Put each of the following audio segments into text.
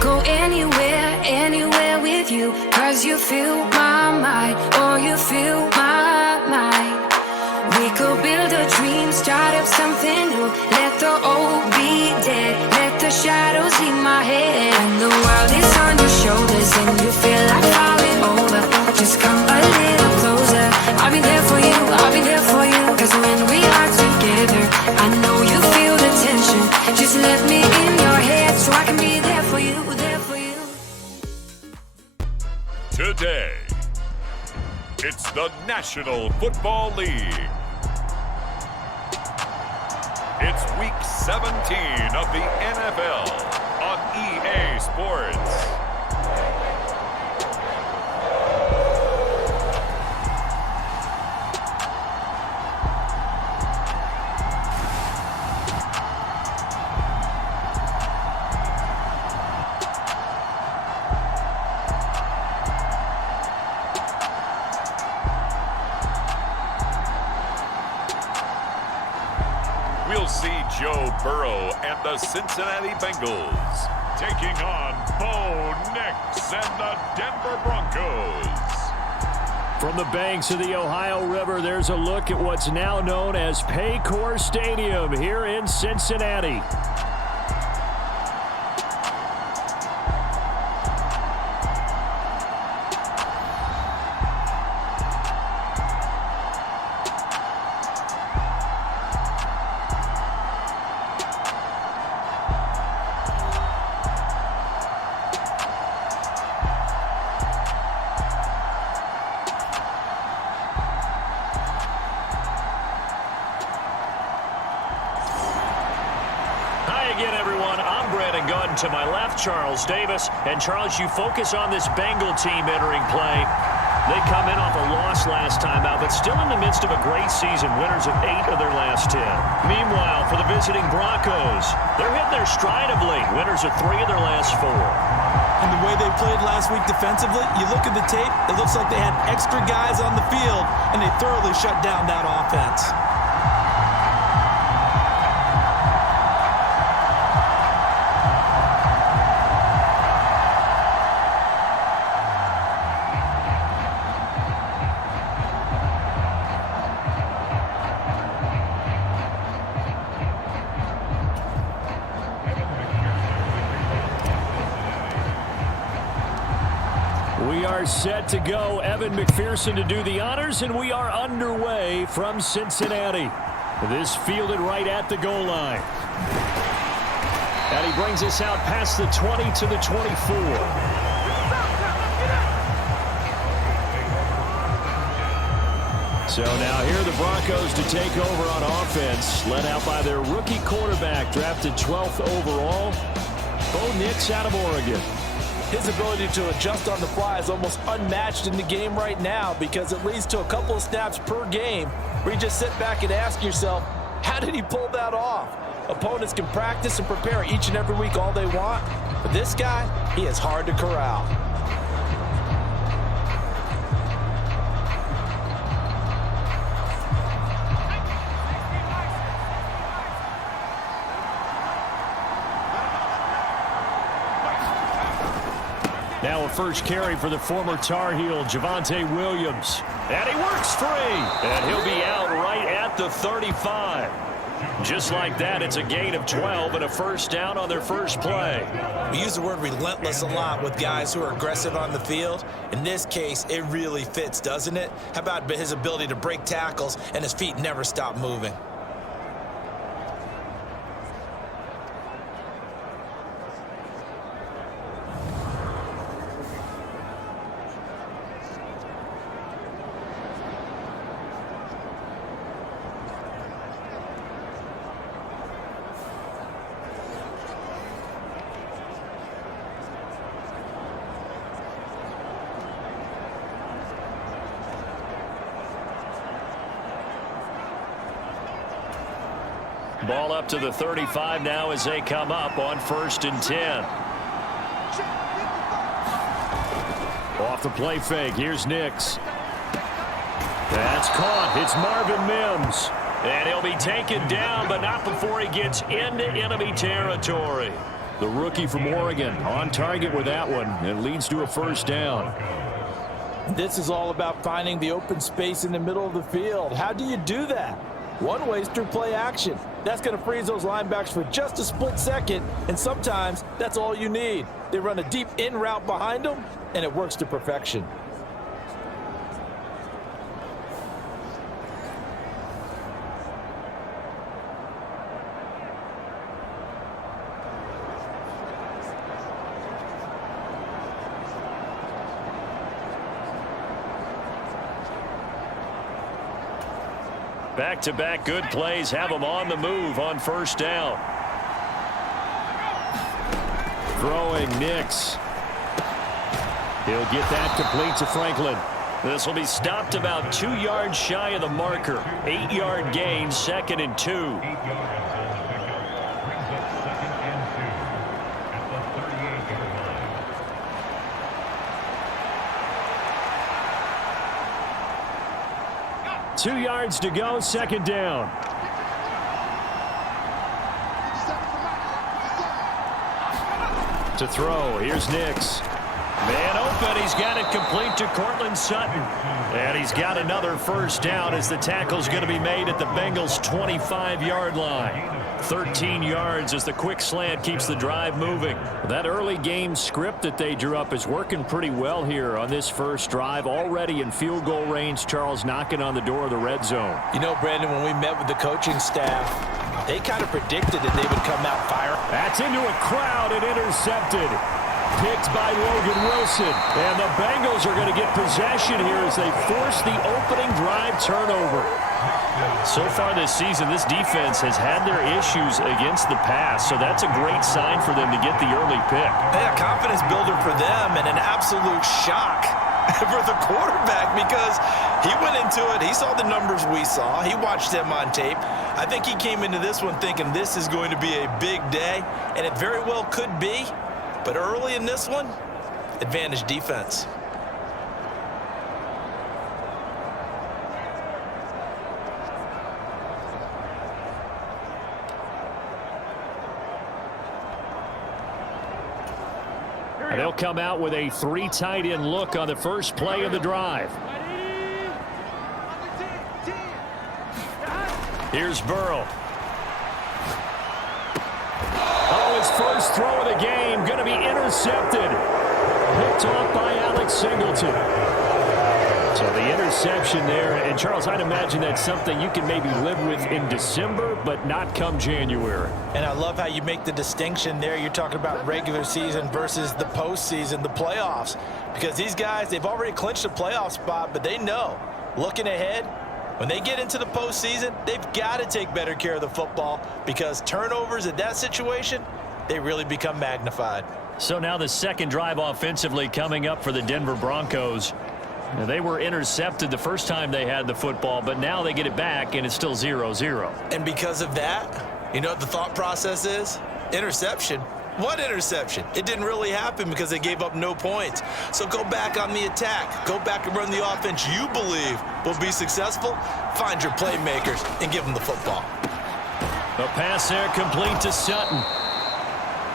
go anywhere with you, 'cause you fill my mind, or you fill my mind. We could build a dream, start up something new. Let the old be dead, let the shadows leave my head. When the world is on your shoulders and you feel like falling over, just come a little closer. I'll be there for you, I'll be there for you. 'Cause when we are together, I know you feel the tension. Just let me in your head so I can be there for you, there for you. Today, it's the National Football League. It's Week 17 of the NFL on EA Sports. We'll see Joe Burrow and the Cincinnati Bengals taking on Bo Nix and the Denver Broncos. From the banks of the Ohio River, there's a look at what's now known as Paycor Stadium here in Cincinnati. To my left, Charles Davis. And Charles, you focus on this Bengal team entering play. They come in off a loss last time out, but still in the midst of a great season, winners of 8 of their last 10. Meanwhile, for the visiting Broncos, they're hitting their stride of late, winners of 3 of their last 4. And the way they played last week defensively, you look at the tape, it looks like they had extra guys on the field, and they thoroughly shut down that offense. We are set to go. Evan McPherson to do the honors, and we are underway from Cincinnati. This fielded right at the goal line. And he brings us out past the 20 to the 24. So now here are the Broncos to take over on offense, led out by their rookie quarterback, drafted 12th overall, Bo Nix out of Oregon. His ability to adjust on the fly is almost unmatched in the game right now, because it leads to a couple of snaps per game where you just sit back and ask yourself, how did he pull that off? Opponents can practice and prepare each and every week all they want, but this guy, he is hard to corral. Now a first carry for the former Tar Heel, Javonte Williams. And he works free. And he'll be out right at the 35. Just like that, it's a gain of 12 and a first down on their first play. We use the word relentless a lot with guys who are aggressive on the field. In this case, it really fits, doesn't it? How about his ability to break tackles and his feet never stop moving? Ball up to the 35 now as they come up on 1st and 10. Off the play fake. Here's Nix. That's caught. It's Marvin Mims. And he'll be taken down, but not before he gets into enemy territory. The rookie from Oregon on target with that one and leads to a first down. This is all about finding the open space in the middle of the field. How do you do that? One way is through play action. That's going to freeze those linebackers for just a split second, and sometimes that's all you need. They run a deep in route behind them, and it works to perfection. Back-to-back good plays have them on the move on first down. Throwing Nix. He'll get that complete to Franklin. This will be stopped about 2 yards shy of the marker. 8-yard gain, 2nd and 2. 2 yards to go, 2nd down. To throw, here's Nix. Man open, he's got it complete to Cortland Sutton. And he's got another first down as the tackle's going to be made at the Bengals' 25-yard line. 13 yards as the quick slant keeps the drive moving. That early game script that they drew up is working pretty well here on this first drive. Already in field goal range, Charles knocking on the door of the red zone. You know, Brandon, when we met with the coaching staff, they kind of predicted that they would come out firing. That's into a crowd and intercepted. Picked by Logan Wilson. And the Bengals are going to get possession here as they force the opening drive turnover. So far this season, this defense has had their issues against the pass, so that's a great sign for them to get the early pick. Yeah, confidence builder for them and an absolute shock for the quarterback because he went into it. He saw the numbers we saw. He watched them on tape. I think he came into this one thinking this is going to be a big day, and it very well could be. But early in this one, advantage defense. And they'll come out with a 3 tight end look on the first play of the drive. Here's Burrow. Oh, his first throw of the game going to be intercepted. Picked off by Alex Singleton. So the interception there. And, Charles, I'd imagine that's something you can maybe live with in December, but not come January. And I love how you make the distinction there. You're talking about regular season versus the postseason, the playoffs. Because these guys, they've already clinched a playoff spot, but they know, looking ahead, when they get into the postseason, they've got to take better care of the football because turnovers in that situation, they really become magnified. So now the second drive offensively coming up for the Denver Broncos. Now, they were intercepted the first time they had the football, but now they get it back, and it's still 0-0. And because of that, you know what the thought process is? Interception. What interception? It didn't really happen because they gave up no points. So go back on the attack. Go back and run the offense you believe will be successful. Find your playmakers and give them the football. The pass there complete to Sutton.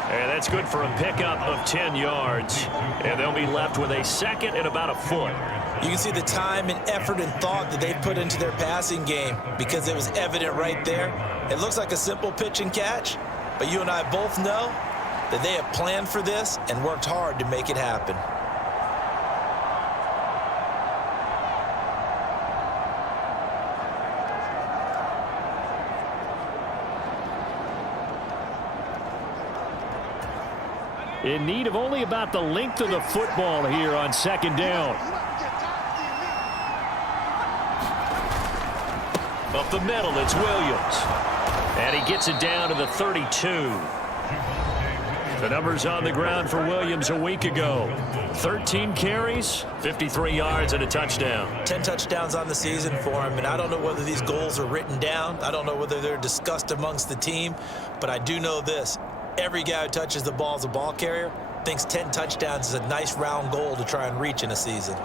And that's good for a pickup of 10 yards. And they'll be left with a second and about a foot. You can see the time and effort and thought that they've put into their passing game because it was evident right there. It looks like a simple pitch and catch, but you and I both know that they have planned for this and worked hard to make it happen. In need of only about the length of the football here on second down. Up the middle, it's Williams. And he gets it down to the 32. The numbers on the ground for Williams a week ago. 13 carries, 53 yards, and a touchdown. 10 touchdowns on the season for him, and I don't know whether these goals are written down. I don't know whether they're discussed amongst the team, but I do know this. Every guy who touches the ball as a ball carrier thinks 10 touchdowns is a nice round goal to try and reach in a season.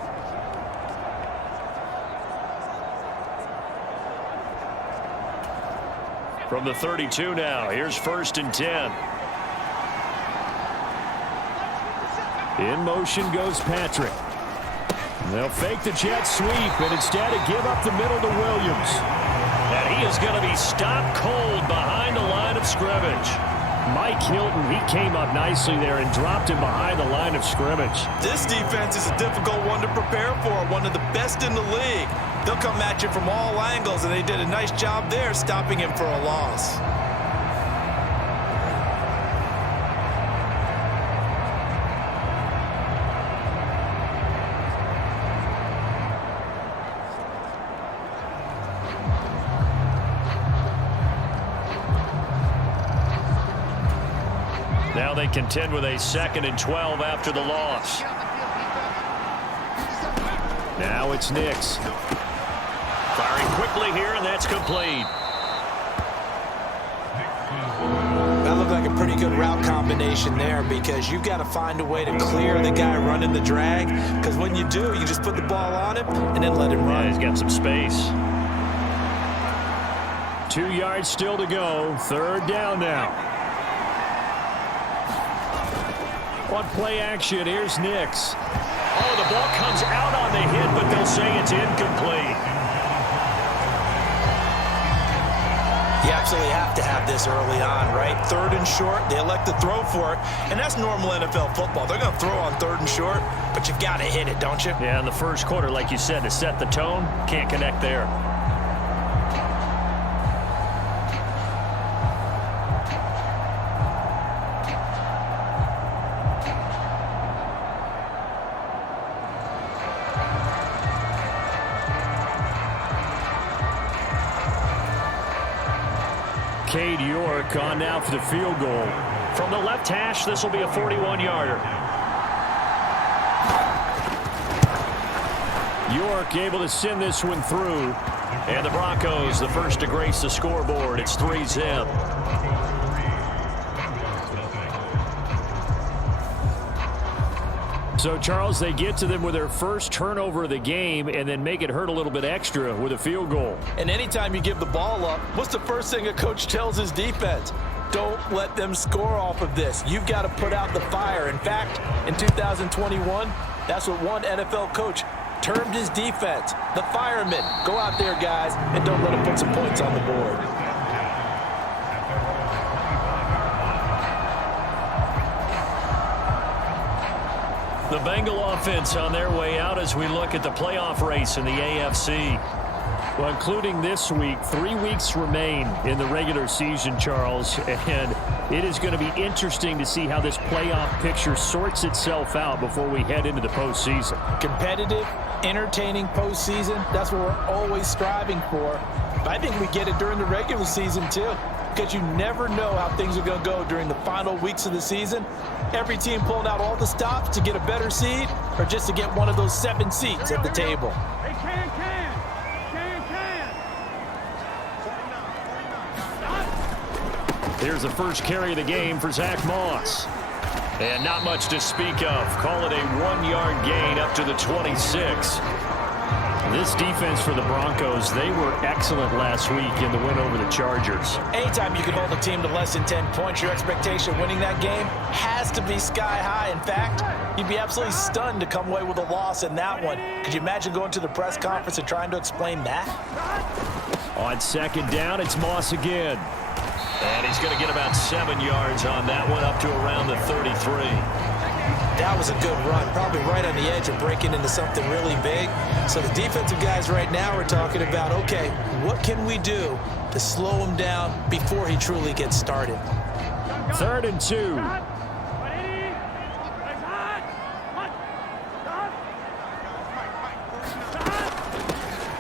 From the 32 now, here's 1st and 10. In motion goes Patrick. They'll fake the jet sweep, and instead give up the middle to Williams. And he is going to be stopped cold behind the line of scrimmage. Mike Hilton, he came up nicely there and dropped him behind the line of scrimmage. This defense is a difficult one to prepare for, one of the best in the league. They'll come at you from all angles, and they did a nice job there stopping him for a loss. Now they contend with a 2nd and 12 after the loss. Now it's Nix. Firing quickly here, and that's complete. That looked like a pretty good route combination there, because you've got to find a way to clear the guy running the drag, because when you do, you just put the ball on him and then let him run. Yeah, he's got some space. 2 yards still to go. 3rd down now. On play action, here's Nix. Oh, the ball comes out on the hit, but they'll say it's incomplete. You absolutely have to have this early on, right? 3rd and short, they elect to throw for it, and that's normal NFL football. They're going to throw on 3rd and short, but you've got to hit it, don't you? Yeah, in the first quarter, like you said, to set the tone, can't connect there. Cade York on now for the field goal. From the left hash, this will be a 41-yarder. York able to send this one through. And the Broncos, the first to grace the scoreboard. It's 3-zip. So, Charles, they get to them with their first turnover of the game and then make it hurt a little bit extra with a field goal. And anytime you give the ball up, what's the first thing a coach tells his defense? Don't let them score off of this. You've got to put out the fire. In fact, in 2021, that's what one NFL coach termed his defense, the firemen. Go out there, guys, and don't let them put some points on the board. The Bengal offense on their way out as we look at the playoff race in the AFC. Well, including this week, 3 weeks remain in the regular season, Charles, and it is going to be interesting to see how this playoff picture sorts itself out before we head into the postseason. Competitive, entertaining postseason, that's what we're always striving for. But I think we get it during the regular season, too, because you never know how things are going to go during the final weeks of the season. Every team pulling out all the stops to get a better seed or just to get one of those 7 seats at the table. Here's the first carry of the game for Zach Moss. And not much to speak of. Call it a 1-yard gain up to the 26. This defense for the Broncos, they were excellent last week in the win over the Chargers. Anytime you can hold a team to less than 10 points, your expectation of winning that game has to be sky high. In fact, you'd be absolutely stunned to come away with a loss in that one. Could you imagine going to the press conference and trying to explain that? On 2nd down, it's Moss again. And he's going to get about 7 yards on that one, up to around the 33. That was a good run, probably right on the edge of breaking into something really big. So the defensive guys right now are talking about, okay, what can we do to slow him down before he truly gets started? 3rd and 2.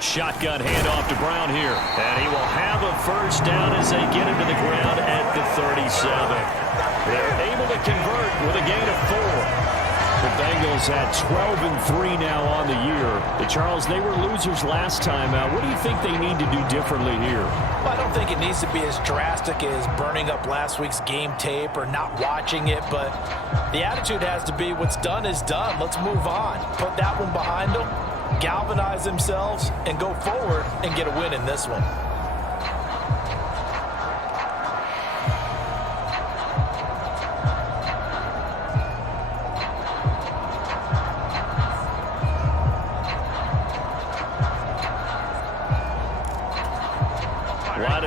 Shotgun handoff to Brown here. And he will have a first down as they get him to the ground at the 37. They're able to convert with a gain of 4. The Bengals at 12-3 now on the year. Charles, they were losers last time out. What do you think they need to do differently here? Well, I don't think it needs to be as drastic as burning up last week's game tape or not watching it, but the attitude has to be what's done is done. Let's move on. Put that one behind them, galvanize themselves, and go forward and get a win in this one.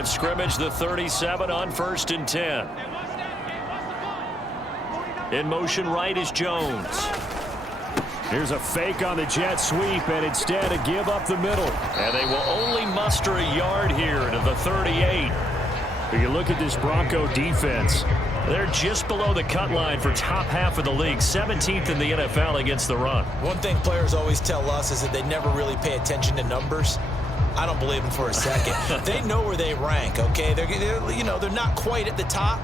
of scrimmage, the 37 on 1st and 10. In motion right is Jones. Here's a fake on the jet sweep, and instead a give up the middle. And they will only muster a yard here to the 38. But you look at this Bronco defense. They're just below the cut line for top half of the league, 17th in the NFL against the run. One thing players always tell us is that they never really pay attention to numbers. I don't believe them for a second. They know where they rank, okay? They're not quite at the top,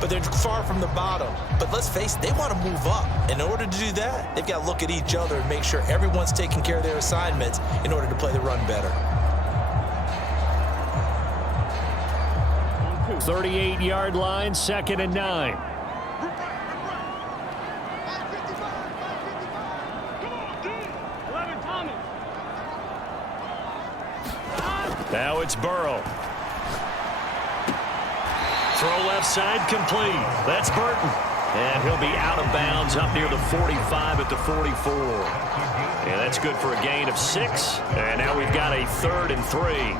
but they're far from the bottom. But let's face it, they want to move up. In order to do that, they've got to look at each other and make sure everyone's taking care of their assignments in order to play the run better. 38-yard line, 2nd and 9. Now it's Burrow. Throw left side complete. That's Burton. And he'll be out of bounds up near the 45 at the 44. And that's good for a gain of 6. And now we've got a 3rd and 3.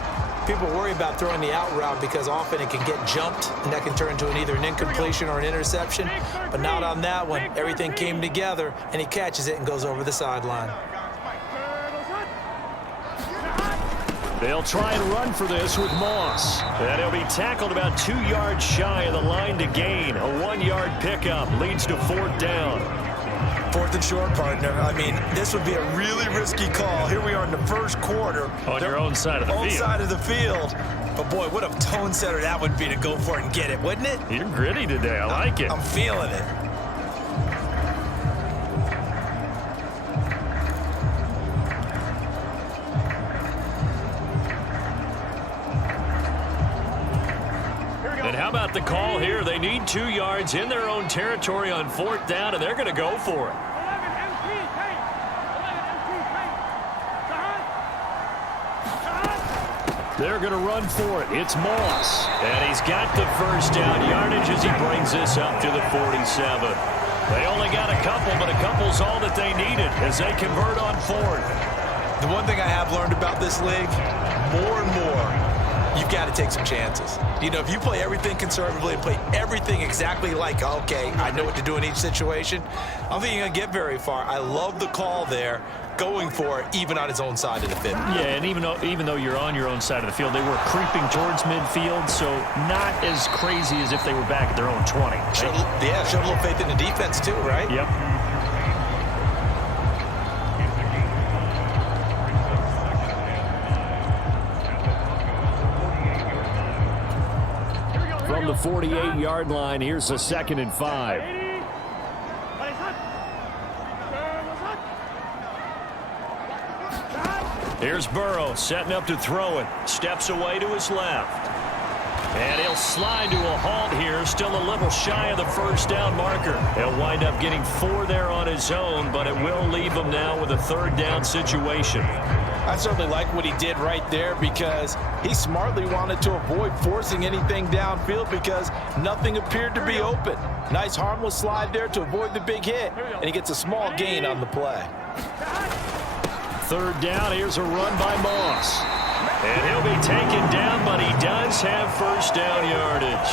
People worry about throwing the out route because often it can get jumped, and that can turn into either an incompletion or an interception. But not on that one. Everything came together, and he catches it and goes over the sideline. They'll try and run for this with Moss. And he'll be tackled about 2 yards shy of the line to gain. A 1-yard pickup leads to 4th down. 4th and short, partner. I mean, this would be a really risky call. Here we are in the first quarter. On your own side of the field. Own side of the field. But, boy, what a tone setter that would be to go for it and get it, wouldn't it? You're gritty today. I like it. I'm feeling it. And how about the call here? They need 2 yards in their own territory on 4th down, and they're going to go for it. They're going to run for it. It's Moss. And he's got the 1st down yardage as he brings this up to the 47. They only got a couple, but a couple's all that they needed as they convert on 4th. The one thing I have learned about this league, more and more, you've got to take some chances. You know, if you play everything conservatively and play everything exactly like, okay, I know what to do in each situation, I don't think you're going to get very far. I love the call there, going for it, even on his own side of the field. Yeah, and even though you're on your own side of the field, they were creeping towards midfield, so not as crazy as if they were back at their own 20. Right? Showed a little faith in the defense too, right? Yep. From the 48-yard line, here's a 2nd and 5. Here's Burrow setting up to throw it. Steps away to his left. And he'll slide to a halt here. Still a little shy of the 1st down marker. He'll wind up getting 4 there on his own, but it will leave him now with a 3rd down situation. I certainly like what he did right there because he smartly wanted to avoid forcing anything downfield because nothing appeared to be open. Nice harmless slide there to avoid the big hit, and he gets a small gain on the play. 3rd down, here's a run by Moss. And he'll be taken down, but he does have 1st down yardage.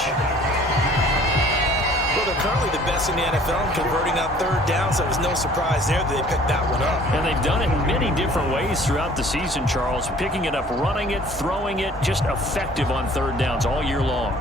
Well, they're currently the best in the NFL in converting on 3rd down, so it was no surprise there that they picked that one up. And they've done it in many different ways throughout the season, Charles. Picking it up, running it, throwing it, just effective on 3rd downs all year long.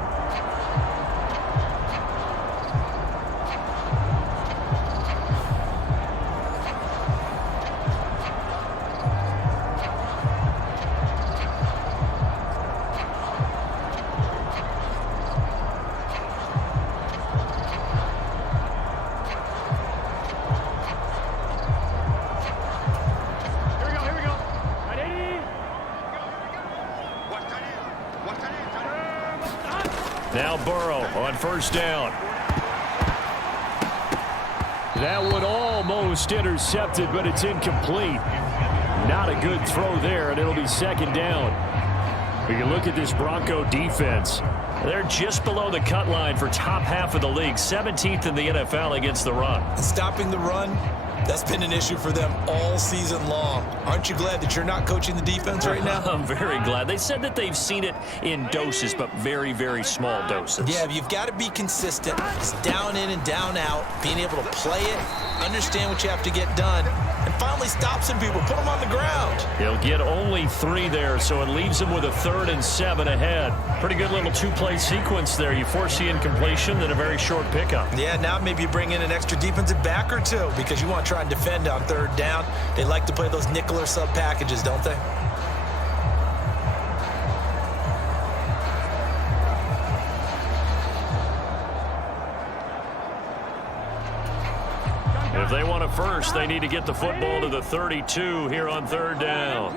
Now Burrow on 1st down. That one almost intercepted, but it's incomplete. Not a good throw there, and it'll be 2nd down. When you look at this Bronco defense, they're just below the cut line for top half of the league, 17th in the NFL against the run. Stopping the run That's been an issue for them all season long. Aren't you glad that you're not coaching the defense right now? I'm very glad. They said that they've seen it in doses, but very, very small doses. Yeah, you've got to be consistent. It's down in and down out, being able to play it, understand what you have to get done, and finally stop some people, put them on the ground. He'll get only 3 there, so it leaves him with a 3rd and 7 ahead. Pretty good little 2-play sequence there. You force the incompletion, then a very short pickup. Yeah, now maybe you bring in an extra defensive back or two because you want to try and defend on 3rd down. They like to play those nickel or sub packages, don't they? If they want a first, they need to get the football to the 32 here on 3rd down.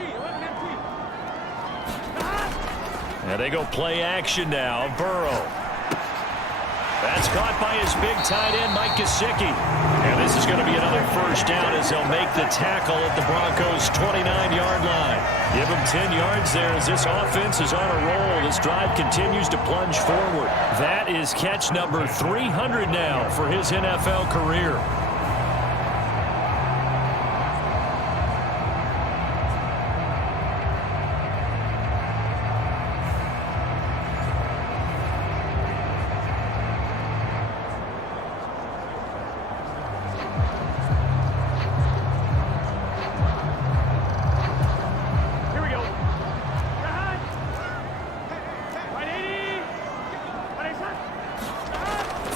And they go play action now. Burrow. That's caught by his big tight end, Mike Gesicki. And this is going to be another first down as they'll make the tackle at the Broncos' 29-yard line. Give him 10 yards there as this offense is on a roll. This drive continues to plunge forward. That is catch number 300 now for his NFL career.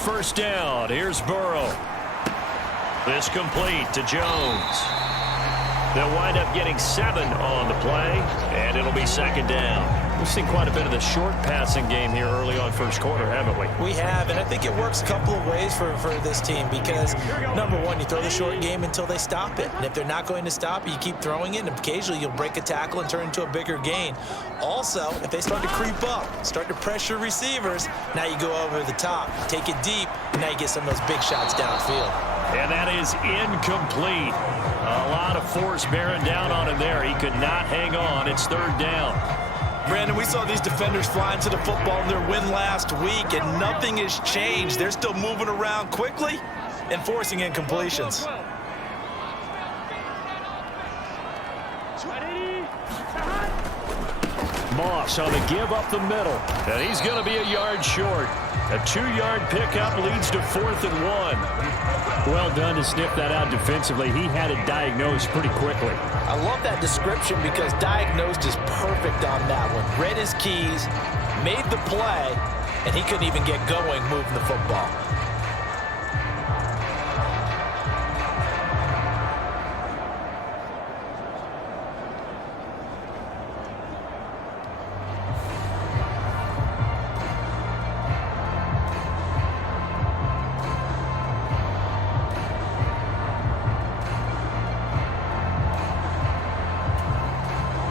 First down. Here's Burrow. This complete to Jones. They'll wind up getting 7 on the play, and it'll be 2nd down. We've seen quite a bit of the short passing game here early on first quarter, haven't we? We have, and I think it works a couple of ways for this team because, number one, you throw the short game until they stop it. And if they're not going to stop it, you keep throwing it, and occasionally you'll break a tackle and turn it into a bigger gain. Also, if they start to creep up, start to pressure receivers, now you go over the top, take it deep, and now you get some of those big shots downfield. And that is incomplete. A lot of force bearing down on him there. He could not hang on. It's 3rd down. Brandon, we saw these defenders fly into the football in their win last week, and nothing has changed. They're still moving around quickly and forcing incompletions. Moss on the give up the middle. And he's going to be a yard short. A 2-yard pickup leads to 4th and 1. Well done to sniff that out defensively. He had it diagnosed pretty quickly. I love that description because diagnosed is perfect on that one. Read his keys, made the play, and he couldn't even get going moving the football.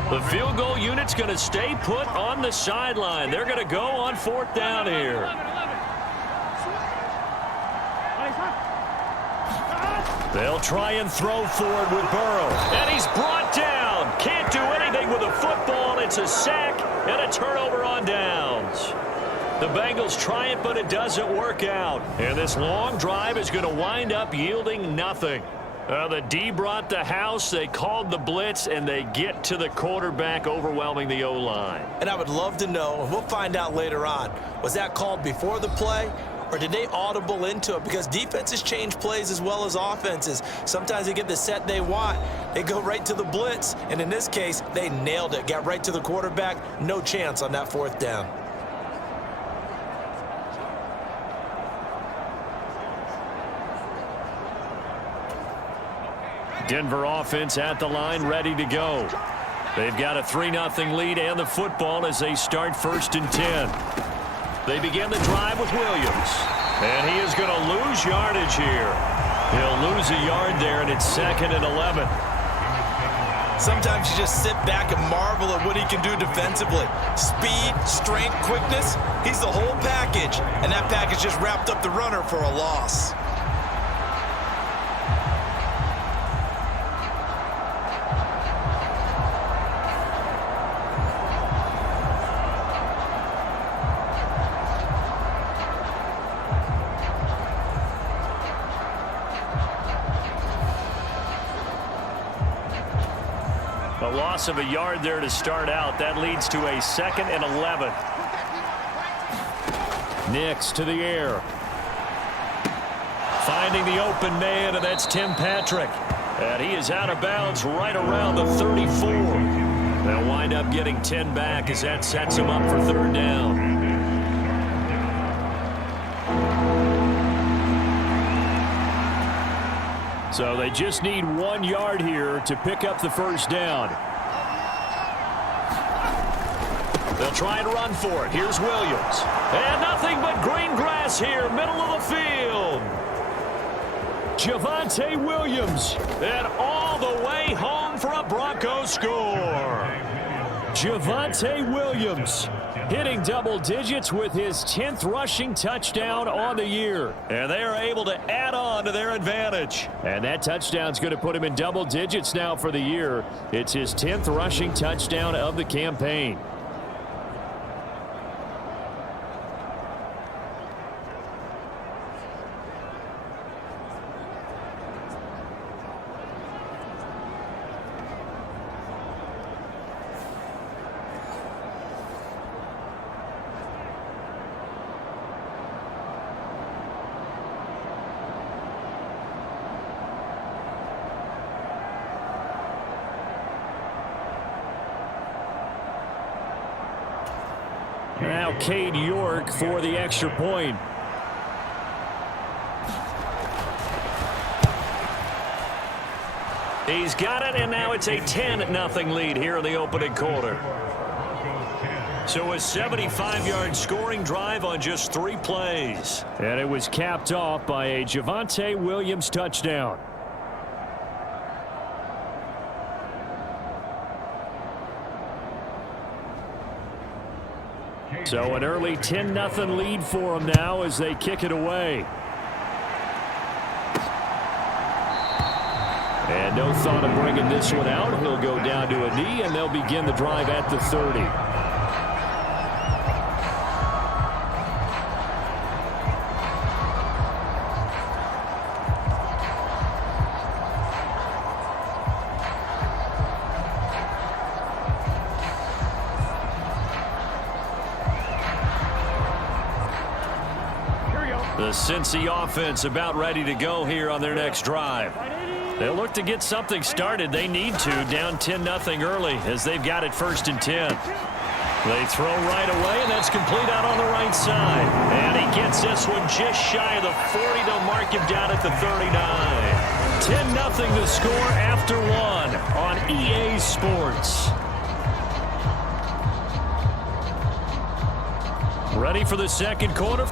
The field goal unit's going to stay put on the sideline. They're going to go on 4th down here. They'll try and throw forward with Burrow. And he's brought down. Can't do anything with the football. It's a sack and a turnover on downs. The Bengals try it, but it doesn't work out. And this long drive is going to wind up yielding nothing. The D brought the house, they called the blitz, and they get to the quarterback, overwhelming the O-line. And I would love to know, and we'll find out later on, was that called before the play, or did they audible into it? Because defenses change plays as well as offenses. Sometimes they get the set they want. They go right to the blitz, and in this case, they nailed it. Got right to the quarterback. No chance on that 4th down. Denver offense at the line, ready to go. They've got a 3-0 lead and the football as they start 1st and 10. They begin the drive with Williams. And he is going to lose yardage here. He'll lose a yard there, and it's 2nd and 11. Sometimes you just sit back and marvel at what he can do defensively. Speed, strength, quickness, he's the whole package. And that package just wrapped up the runner for a loss. loss of a yard there to start out. That leads to a 2nd and 11. Nix to the air. Finding the open man, and that's Tim Patrick. And he is out of bounds right around the 34. They'll wind up getting 10 back as that sets him up for 3rd down. So they just need 1 yard here to pick up the 1st down. They'll try and run for it. Here's Williams. And nothing but green grass here, middle of the field. Javonte Williams. And all the way home for a Broncos score. Javonte Williams hitting double digits with his 10th rushing touchdown on the year. And they are able to add on to their advantage. And that touchdown's going to put him in double digits now for the year. It's his 10th rushing touchdown of the campaign. Now Cade York for the extra point. He's got it, and now it's a 10-0 lead here in the opening quarter. So a 75-yard scoring drive on just 3 plays. And it was capped off by a Javonte Williams touchdown. So an early 10-0 lead for them now as they kick it away. And no thought of bringing this one out. He'll go down to a knee, and they'll begin the drive at the 30. The Cincy offense about ready to go here on their next drive. They'll look to get something started. They need to, down 10-0 early as they've got it 1st and 10. They throw right away, and that's complete out on the right side. And he gets this one just shy of the 40. They'll mark him down at the 39. 10-0 the score after 1 on EA Sports. Ready for the second quarter.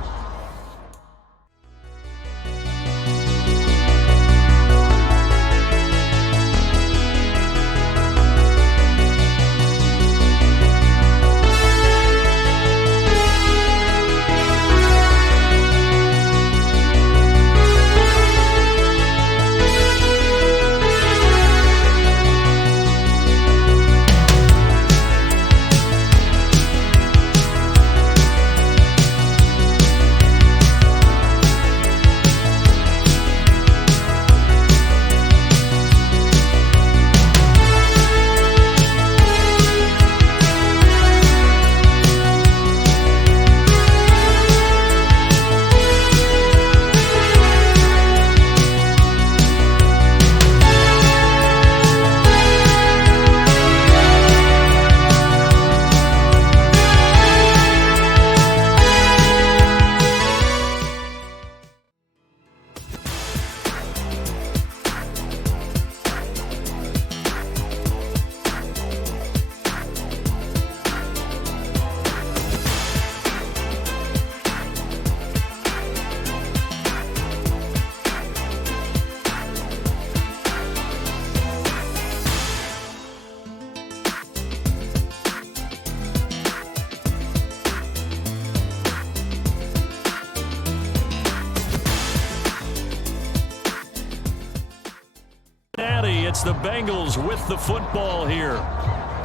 It's the Bengals with the football here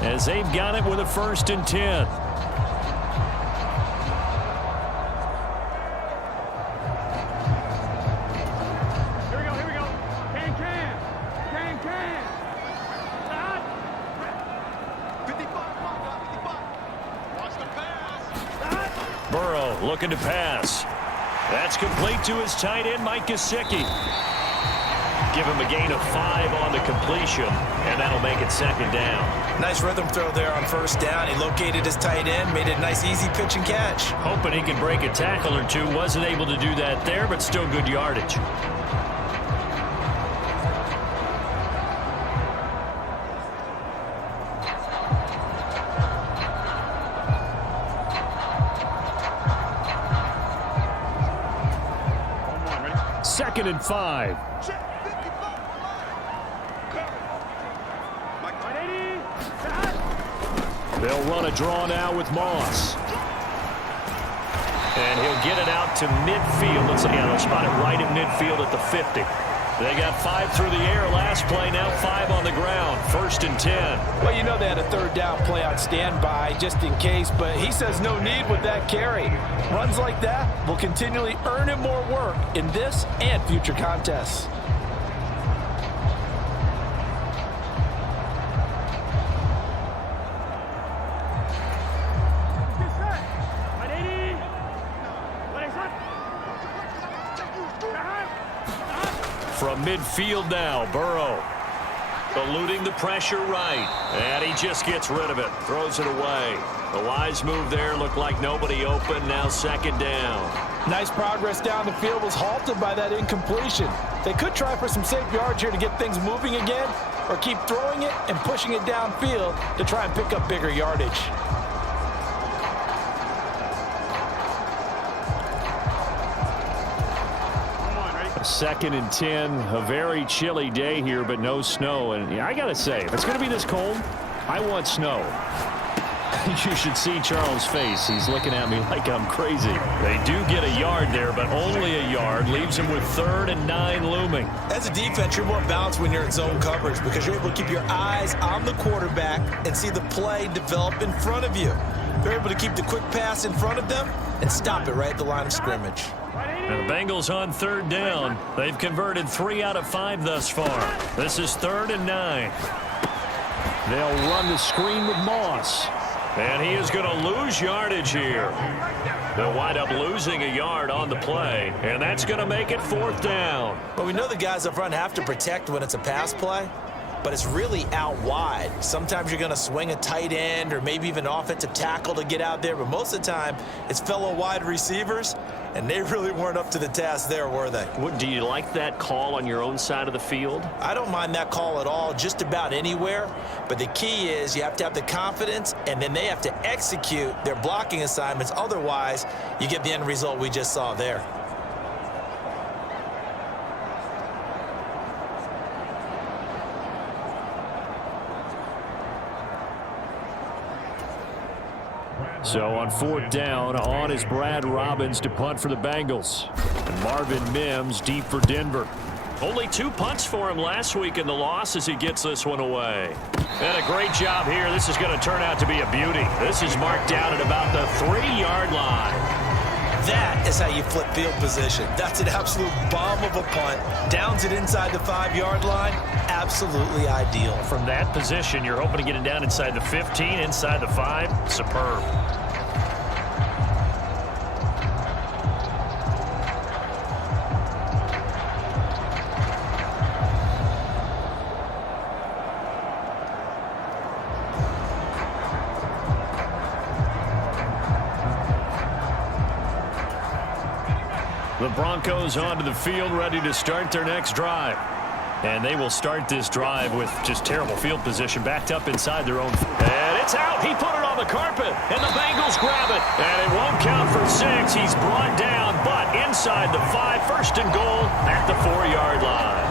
as they've got it with a 1st and 10. looking to pass. That's complete to his tight end, Mike Gesicki. Give him a gain of 5 on the completion, and that'll make it second down. Nice rhythm throw there on first down. He located his tight end, made it a nice easy pitch and catch. Hoping he can break a tackle or two. Wasn't able to do that there, but still good yardage. Second and 5. They'll run a draw now with Moss. And he'll get it out to midfield. Let's see, they'll spot it right at midfield at the 50. They got 5 through the air last play, now 5 on the ground. 1st and 10. Well, you know they had a third down play on standby just in case, but he says no need with that carry. Runs like that will continually earn him more work in this and future contests. From midfield now, Burrow eluding the pressure right, and he just gets rid of it, throws it away. A wise move there, looked like nobody open, now second down. Nice progress down the field, was halted by that incompletion. They could try for some safe yards here to get things moving again, or keep throwing it and pushing it downfield to try and pick up bigger yardage. Second and 10, a very chilly day here, but no snow. And I got to say, if it's going to be this cold, I want snow. You should see Charles' face. He's looking at me like I'm crazy. They do get a yard there, but only a yard. Leaves him with 3rd and 9 looming. As a defense, you're more balanced when you're in zone coverage because you're able to keep your eyes on the quarterback and see the play develop in front of you. You're able to keep the quick pass in front of them and stop it right at the line of scrimmage. And the Bengals on 3rd down. They've converted 3 out of 5 thus far. This is 3rd and 9. They'll run the screen with Moss. And he is going to lose yardage here. They'll wind up losing a yard on the play, and that's going to make it 4th down. Well, we know the guys up front have to protect when it's a pass play, but it's really out wide. Sometimes you're going to swing a tight end or maybe even offensive tackle to get out there, but most of the time it's fellow wide receivers, and they really weren't up to the task there, were they? Do you like that call on your own side of the field? I don't mind that call at all, just about anywhere. But the key is you have to have the confidence, and then they have to execute their blocking assignments. Otherwise, you get the end result we just saw there. So on 4th down, on is Brad Robbins to punt for the Bengals. And Marvin Mims deep for Denver. Only 2 punts for him last week in the loss as he gets this one away. And a great job here. This is going to turn out to be a beauty. This is marked down at about the 3-yard line. That is how you flip field position. That's an absolute bomb of a punt. Downs it inside the 5-yard line. Absolutely ideal. From that position, you're hoping to get it down inside the 15, inside the 5. Superb. The Broncos onto the field, ready to start their next drive. And they will start this drive with just terrible field position, backed up inside their own. And it's out. He put it on the carpet, and the Bengals grab it. And it won't count for 6. He's brought down, but inside the 5, 1st and goal at the 4-yard line.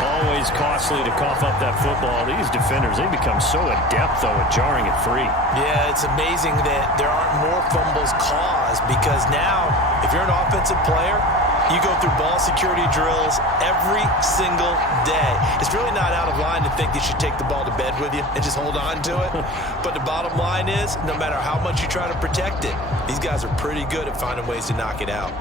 Always costly to cough up that football. These defenders, they become so adept, though, at jarring it free. Yeah, it's amazing that there aren't more fumbles caused because now, if you're an offensive player, you go through ball security drills every single day. It's really not out of line to think you should take the ball to bed with you and just hold on to it. But the bottom line is, no matter how much you try to protect it, these guys are pretty good at finding ways to knock it out.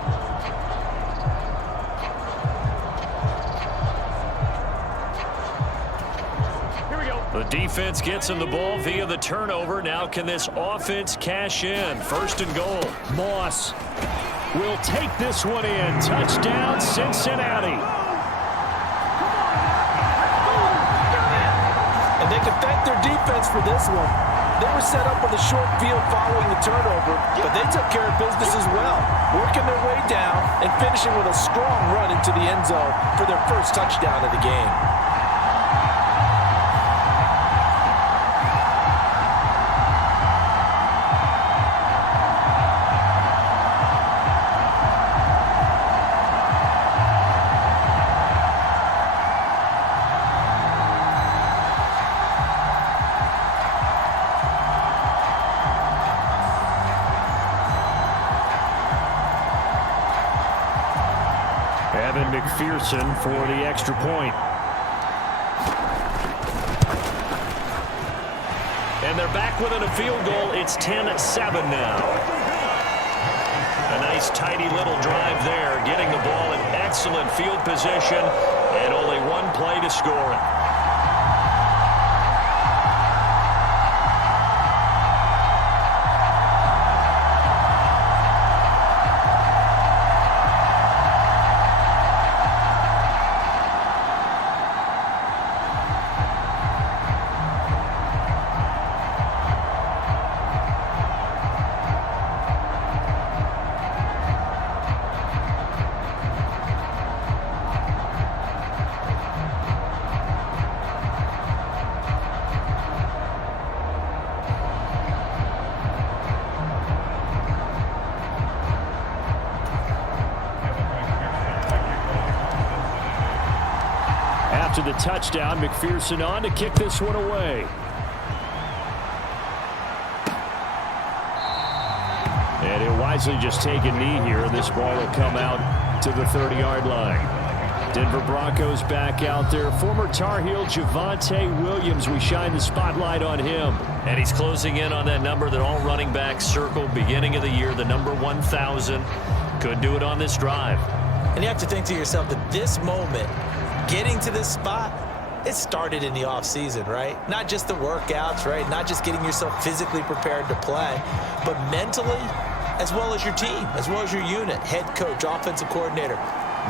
The defense gets him the ball via the turnover. Now can this offense cash in? First and goal. Moss will take this one in. Touchdown, Cincinnati. And they can thank their defense for this one. They were set up with a short field following the turnover, but they took care of business as well, working their way down and finishing with a strong run into the end zone for their first touchdown of the game. McPherson for the extra point. And they're back within a field goal. It's 10-7 now. A nice tidy little drive there, getting the ball in excellent field position, and only one play to score it. After the touchdown, McPherson on to kick this one away. And he'll wisely just take a knee here. This ball will come out to the 30-yard line. Denver Broncos back out there. Former Tar Heel Javonte Williams, we shine the spotlight on him. And he's closing in on that number that all running backs circled beginning of the year, the number 1,000. Could do it on this drive. And you have to think to yourself that this moment, getting to this spot, it started in the offseason, right? Not just the workouts, right? Not just getting yourself physically prepared to play, but mentally, as well as your team, as well as your unit, head coach, offensive coordinator.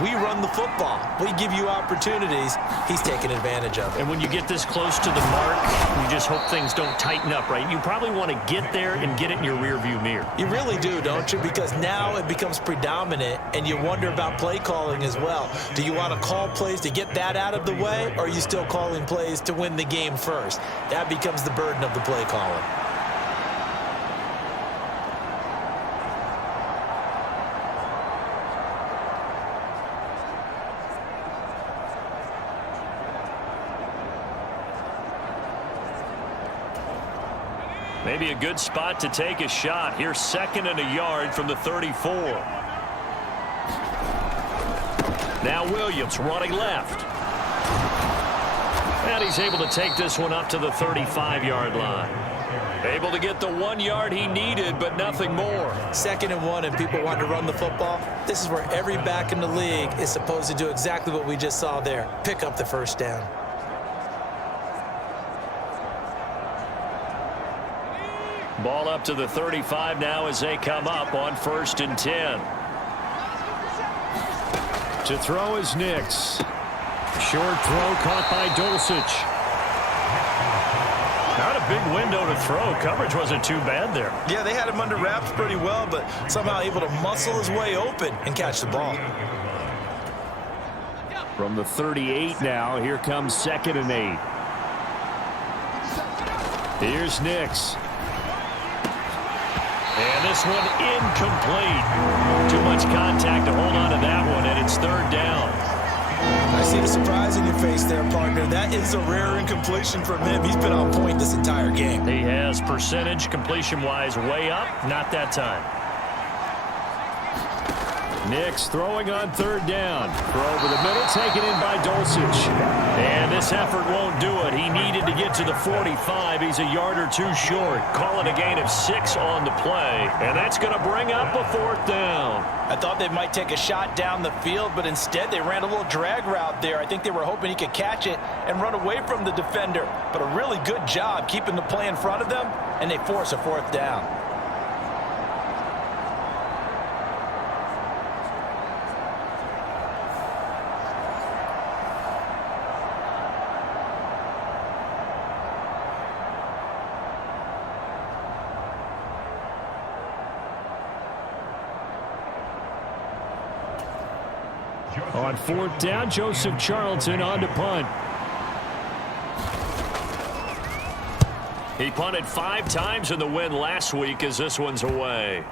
We run the football. We give you opportunities. He's taking advantage of it. And when you get this close to the mark, you just hope things don't tighten up, right? You probably want to get there and get it in your rearview mirror. You really do, don't you? Because now it becomes predominant, and you wonder about play calling as well. Do you want to call plays to get that out of the way, or are you still calling plays to win the game first? That becomes the burden of the play calling. Maybe a good spot to take a shot. Here's 2nd and a yard from the 34. Now Williams running left. And he's able to take this one up to the 35-yard line. Able to get the 1 yard he needed, but nothing more. 2nd and 1, and people want to run the football. This is where every back in the league is supposed to do exactly what we just saw there. Pick up the first down. Ball up to the 35 now as they come up on 1st and 10. To throw is Nix. Short throw caught by Dulcich. Not a big window to throw. Coverage wasn't too bad there. Yeah, they had him under wraps pretty well, but somehow able to muscle his way open and catch the ball. From the 38 now, here comes 2nd and 8. Here's Nix. And this one incomplete. Too much contact to hold on to that one, and it's 3rd down. I see the surprise in your face there, partner. That is a rare incompletion from him. He's been on point this entire game. He has percentage completion-wise way up. Not that time. Nix throwing on third down. Throw over the middle, taken in by Dulcich. And this effort won't do it. He needed to get to the 45. He's a yard or two short. Call it a gain of 6 on the play. And that's going to bring up a 4th down. I thought they might take a shot down the field, but instead they ran a little drag route there. I think they were hoping he could catch it and run away from the defender. But a really good job keeping the play in front of them, and they force a 4th down. On 4th down, Joseph Charlton on to punt. He punted 5 times in the win last week as this one's away.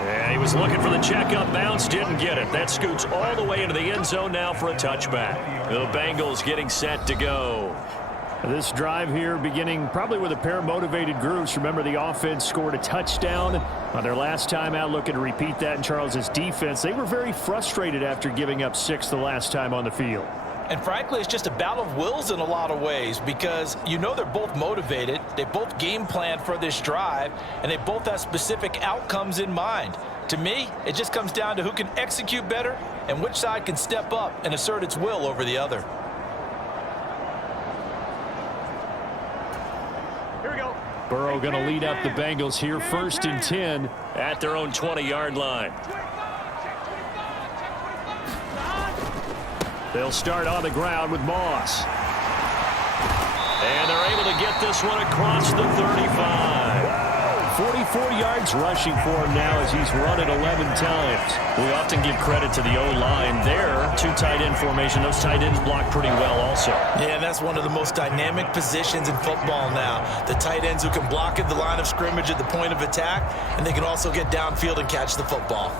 And he was looking for the checkup bounce, didn't get it. That scoots all the way into the end zone now for a touchback. The Bengals getting set to go. This drive here beginning probably with a pair of motivated groups. Remember, the offense scored a touchdown on their last time out, looking to repeat that in Charles' defense. They were very frustrated after giving up 6 the last time on the field. And frankly, it's just a battle of wills in a lot of ways because you know they're both motivated. They both game plan for this drive, and they both have specific outcomes in mind. To me, it just comes down to who can execute better and which side can step up and assert its will over the other. Burrow going to lead up the Bengals here, 1st and 10 at their own 20-yard line. They'll start on the ground with Moss. And they're able to get this one across the 35. 44 yards rushing for him now as he's run it 11 times. We often give credit to the O-line there. 2 tight end formation. Those tight ends block pretty well also. Yeah, that's one of the most dynamic positions in football now. The tight ends who can block at the line of scrimmage at the point of attack, and they can also get downfield and catch the football.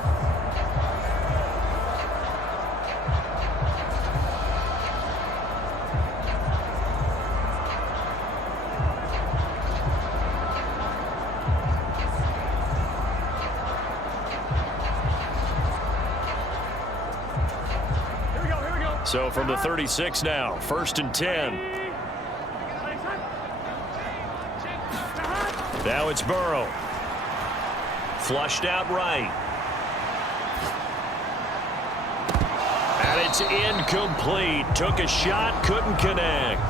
So from the 36 now, 1st and 10. Now it's Burrow. Flushed out right. And it's incomplete. Took a shot, couldn't connect.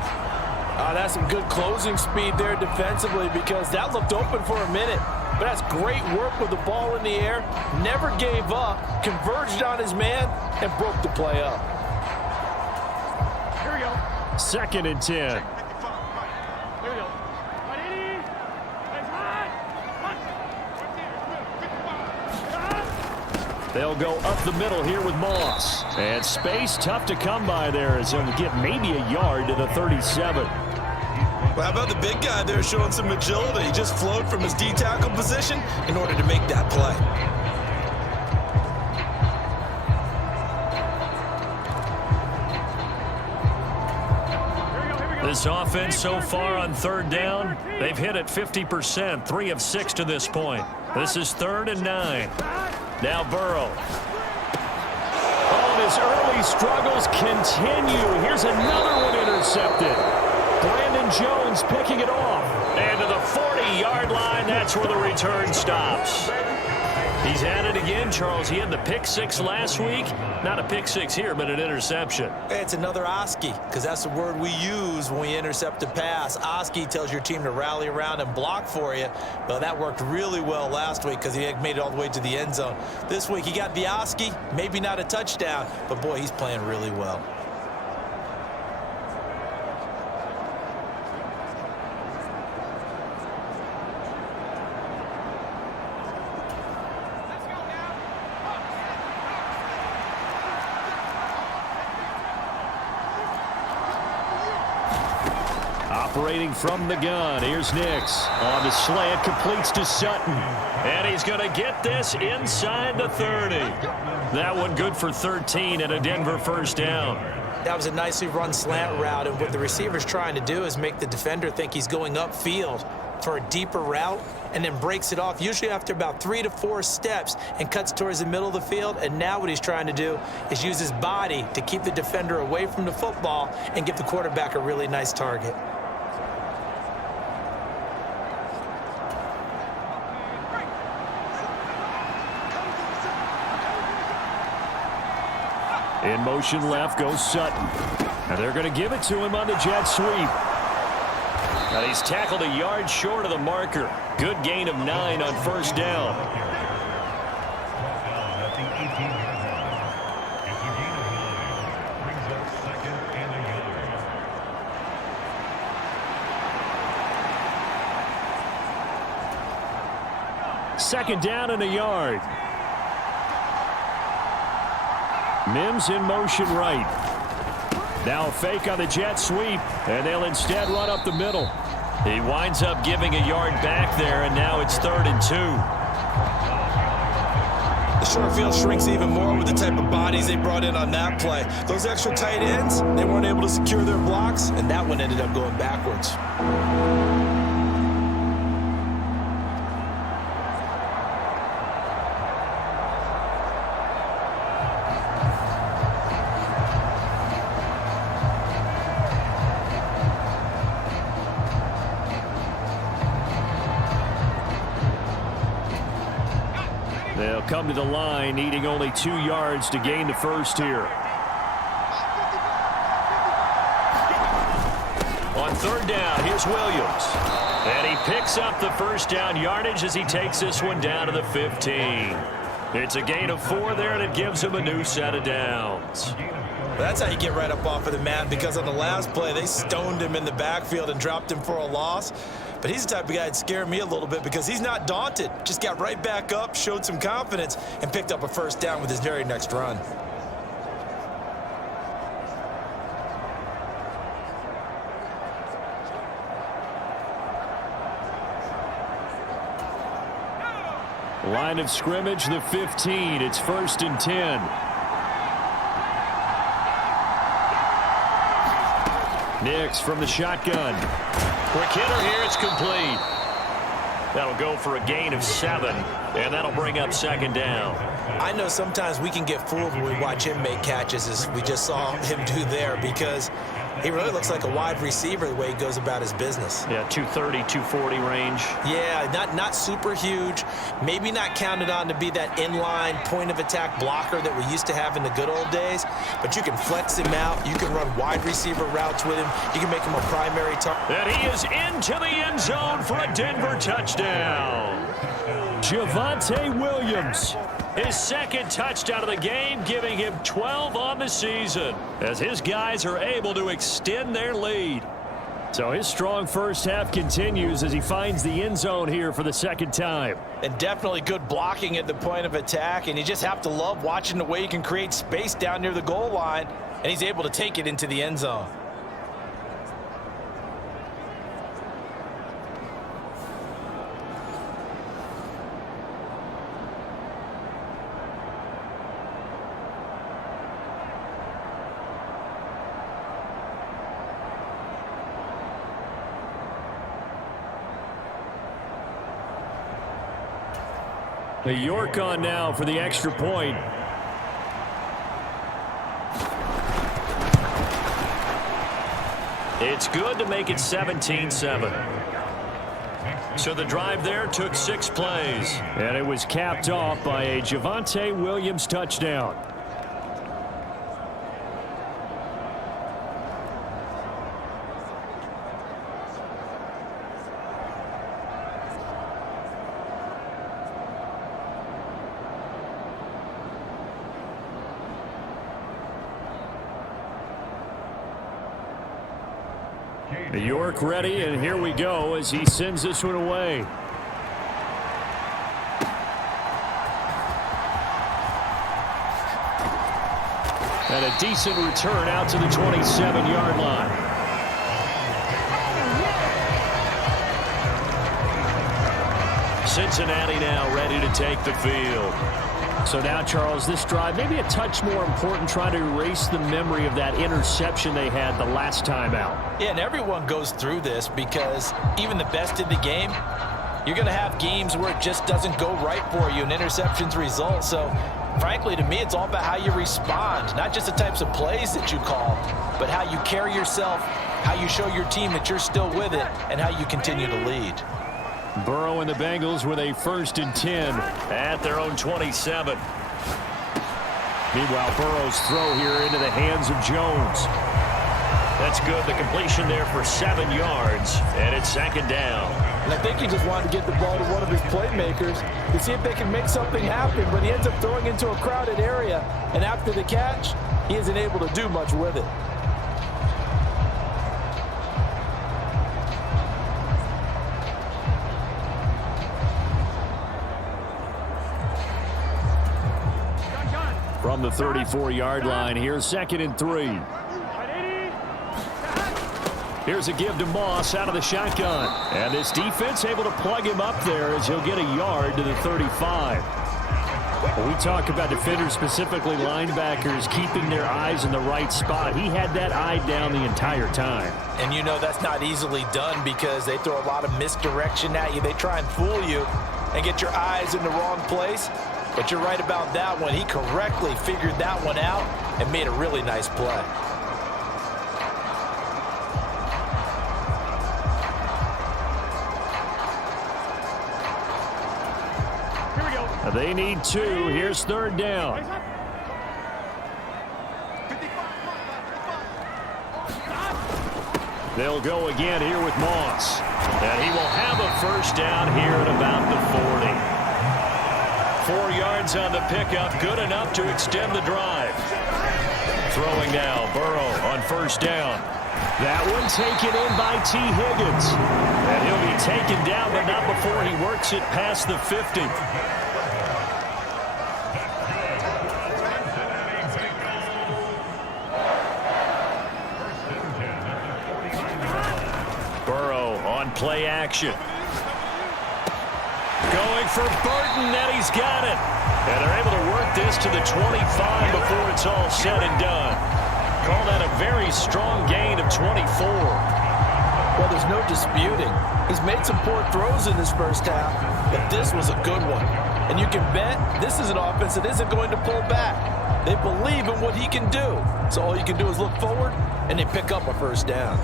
That's some good closing speed there defensively because that looked open for a minute. But that's great work with the ball in the air. Never gave up, converged on his man, and broke the play up. 2nd and 10. They'll go up the middle here with Moss. And space tough to come by there as he'll get maybe a yard to the 37. Well, how about the big guy there showing some agility? He just flowed from his D-tackle position in order to make that play. This offense so far on 3rd down, they've hit it 50%, 3 of 6 to this point. This is 3rd and 9. Now Burrow. Oh, and his early struggles continue. Here's another one intercepted. Brandon Jones picking it off. And to the 40-yard line, that's where the return stops. He's at it again, Charles. He had the pick 6 last week. Not a pick 6 here, but an interception. It's another Oski, because that's the word we use when we intercept a pass. Oski tells your team to rally around and block for you. Well, that worked really well last week because he made it all the way to the end zone. This week he got the Oski, maybe not a touchdown, but boy, he's playing really well. Operating from the gun, here's Nix. On the slant, completes to Sutton. And he's going to get this inside the 30. That one good for 13 and a Denver 1st down. That was a nicely run slant route, and what the receiver's trying to do is make the defender think he's going upfield. for a deeper route and then breaks it off, usually after about 3 to 4 steps, and cuts towards the middle of the field. And now what he's trying to do is use his body to keep the defender away from the football and give the quarterback a really nice target. In motion left goes Sutton. And they're going to give it to him on the jet sweep. And he's tackled a yard short of the marker. Good gain of 9 on first down. Second down and a yard. Mims in motion right. Now a fake on the jet sweep, and they'll instead run up the middle. He winds up giving a yard back there, and now it's 3rd and 2. The short field shrinks even more with the type of bodies they brought in on that play. Those extra tight ends, they weren't able to secure their blocks, and that one ended up going backwards. They'll come to the line, needing only 2 yards to gain the first here. On 3rd down, here's Williams. And he picks up the first down yardage as he takes this one down to the 15. It's a gain of 4 there, and it gives him a new set of downs. That's how you get right up off of the mat, because on the last play, they stoned him in the backfield and dropped him for a loss. But he's the type of guy that scared me a little bit because he's not daunted. Just got right back up, showed some confidence, and picked up a first down with his very next run. Line of scrimmage, the 15. It's 1st and 10. Nix from the shotgun. Quick hitter here, it's complete. That'll go for a gain of 7, and that'll bring up 2nd down. I know sometimes we can get fooled when we watch him make catches, as we just saw him do there, because he really looks like a wide receiver the way he goes about his business. Yeah, 230, 240 range. Yeah, not super huge. Maybe not counted on to be that inline point-of-attack blocker that we used to have in the good old days. But you can flex him out. You can run wide receiver routes with him. You can make him a primary target. And he is into the end zone for a Denver touchdown. Javonte Williams. His 2nd touchdown of the game, giving him 12 on the season, as his guys are able to extend their lead. So his strong first half continues as he finds the end zone here for the 2nd time. And definitely good blocking at the point of attack, and you just have to love watching the way he can create space down near the goal line, and he's able to take it into the end zone. The York on now for the extra point. It's good to make it 17-7. So the drive there took 6 plays. And it was capped off by a Javonte Williams touchdown. York ready, and here we go as he sends this one away. And a decent return out to the 27-yard line. Cincinnati now ready to take the field. So now, Charles, this drive maybe a touch more important, trying to erase the memory of that interception they had the last time out. Yeah, and everyone goes through this because even the best in the game, you're going to have games where it just doesn't go right for you and interceptions result. So, frankly, to me, it's all about how you respond, not just the types of plays that you call, but how you carry yourself, how you show your team that you're still with it, and how you continue to lead. Burrow and the Bengals with a 1st and 10 at their own 27. Meanwhile, Burrow's throw here into the hands of Jones. That's good. The completion there for 7 yards, and it's 2nd down. And I think he just wanted to get the ball to one of his playmakers to see if they can make something happen, but he ends up throwing into a crowded area, and after the catch, he isn't able to do much with it. From the 34-yard line, here's 2nd and 3. Here's a give to Moss out of the shotgun. And this defense able to plug him up there as he'll get a yard to the 35. When we talk about defenders, specifically linebackers, keeping their eyes in the right spot, he had that eye down the entire time. And you know that's not easily done because they throw a lot of misdirection at you. They try and fool you and get your eyes in the wrong place. But you're right about that one. He correctly figured that one out and made a really nice play. They need 2. Here's 3rd down. They'll go again here with Moss. And he will have a 1st down here at about the 40. 4 yards on the pickup, good enough to extend the drive. Throwing now, Burrow on 1st down. That one taken in by T. Higgins. And he'll be taken down, but not before he works it past the 50. Burrow on play action. Going for Burton, and he's got it. And they're able to work this to the 25 before it's all said and done. Call that a very strong gain of 24. Well, there's no disputing. He's made some poor throws in this first half, but this was a good one. And you can bet this is an offense that isn't going to pull back. They believe in what he can do. So all you can do is look forward, and they pick up a 1st down.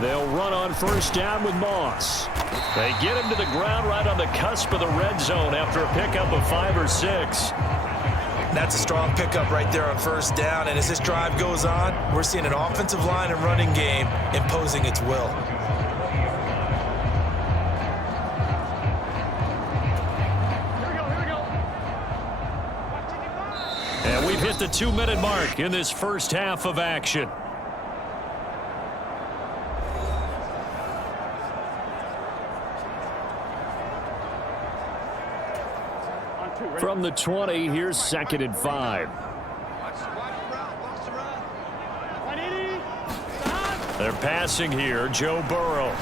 They'll run on 1st down with Moss. They get him to the ground right on the cusp of the red zone after a pickup of 5 or 6. That's a strong pickup right there on 1st down, and as this drive goes on, we're seeing an offensive line and running game imposing its will. And we've hit the 2-minute mark in this first half of action. From the 20, here's 2nd and 5. They're passing here, Joe Burrow.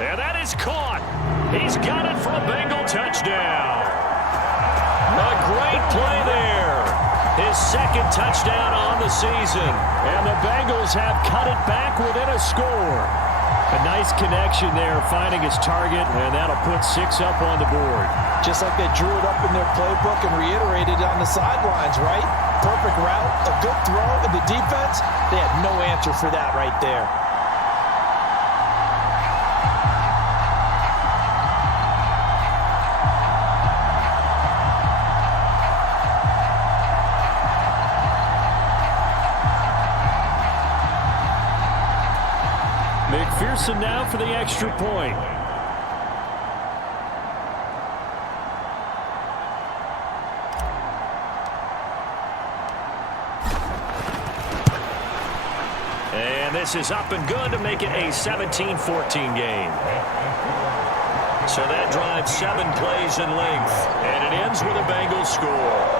And that is caught. He's got it for a Bengal touchdown. A great play there. His 2nd touchdown on the season. And the Bengals have cut it back within a score. A nice connection there, finding his target, and that'll put 6 up on the board. Just like they drew it up in their playbook and reiterated it on the sidelines, right? Perfect route, a good throw, and the defense, they had no answer for that right there. McPherson now for the extra point. this is up and good to make it a 17-14 game. So that drives 7 plays in length, and it ends with a Bengals score.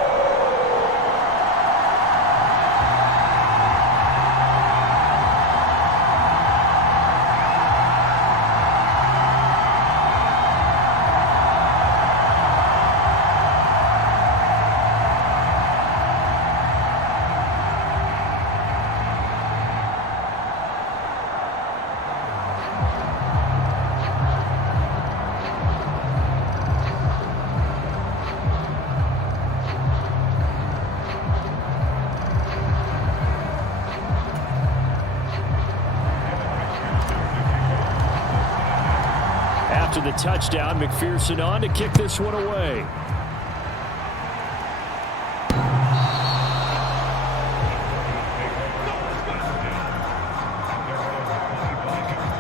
After the touchdown, McPherson on to kick this one away.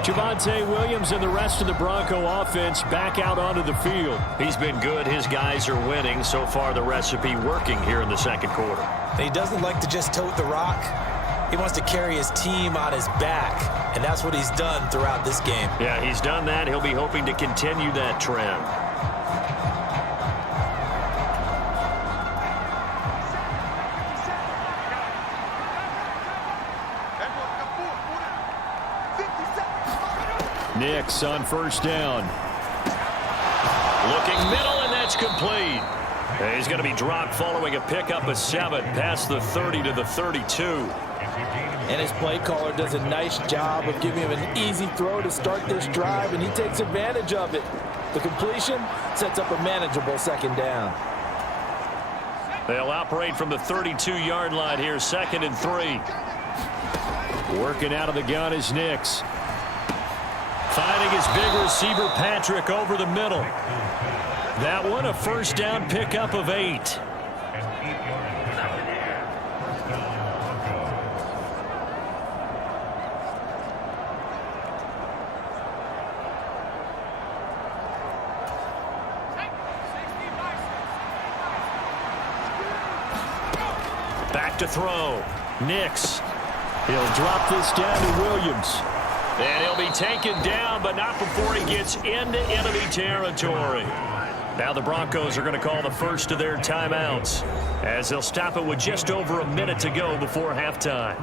Javonte Williams and the rest of the Bronco offense back out onto the field. He's been good. His guys are winning. So far, the recipe working here in the second quarter. He doesn't like to just tote the rock. He wants to carry his team on his back, and that's what he's done throughout this game. Yeah, he's done that. He'll be hoping to continue that trend. Nix on first down. Looking middle, and that's complete. He's going to be dropped following a pickup of 7 past the 30 to the 32. And his play caller does a nice job of giving him an easy throw to start this drive, and he takes advantage of it. The completion sets up a manageable second down. They'll operate from the 32-yard line here, 2nd and 3. Working out of the gun is Nix. Finding his big receiver, Patrick, over the middle. That one, a first down pickup of 8. Back to throw. Nix. He'll drop this down to Williams. And he'll be taken down, but not before he gets into enemy territory. Now the Broncos are going to call the first of their timeouts, as they'll stop it with just over a minute to go before halftime.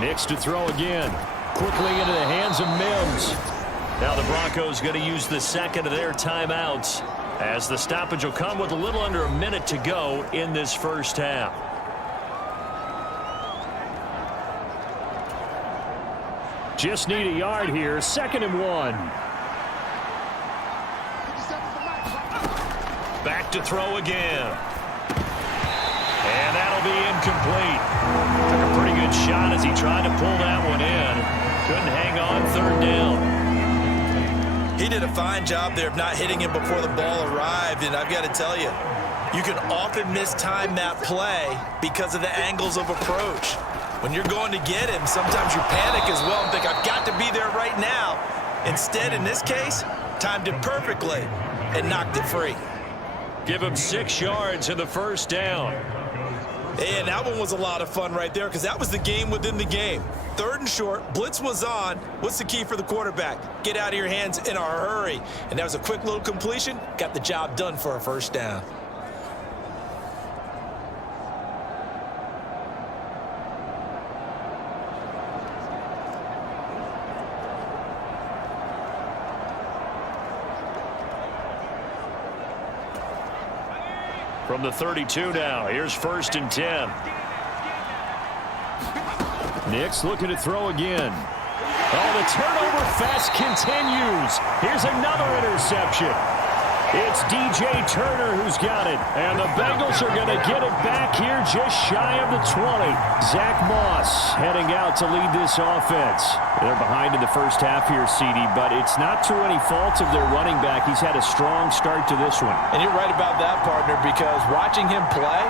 Nix to throw again. Quickly into the hands of Mims. Now the Broncos going to use the second of their timeouts, as the stoppage will come with a little under a minute to go in this first half. Just need a yard here. 2nd and 1. Back to throw again. And that'll be incomplete. Took a pretty good shot as he tried to pull that one in. Couldn't hang on 3rd down. He did a fine job there of not hitting him before the ball arrived, and I've got to tell you, you can often mistime that play because of the angles of approach. When you're going to get him, sometimes you panic as well and think, I've got to be there right now. Instead, in this case, timed it perfectly and knocked it free. Give him 6 yards in the first down. And that one was a lot of fun right there, because that was the game within the game. 3rd and short, blitz was on. What's the key for the quarterback? Get out of your hands in a hurry. And that was a quick little completion. Got the job done for a first down. From the 32 now, here's 1st and 10. Nix looking to throw again. Oh, the turnover fest continues. Here's another interception. It's DJ Turner who's got it. And the Bengals are going to get it back here just shy of the 20. Zach Moss heading out to lead this offense. They're behind in the first half here, CD, but it's not to any fault of their running back. He's had a strong start to this one. And you're right about that, partner, because watching him play,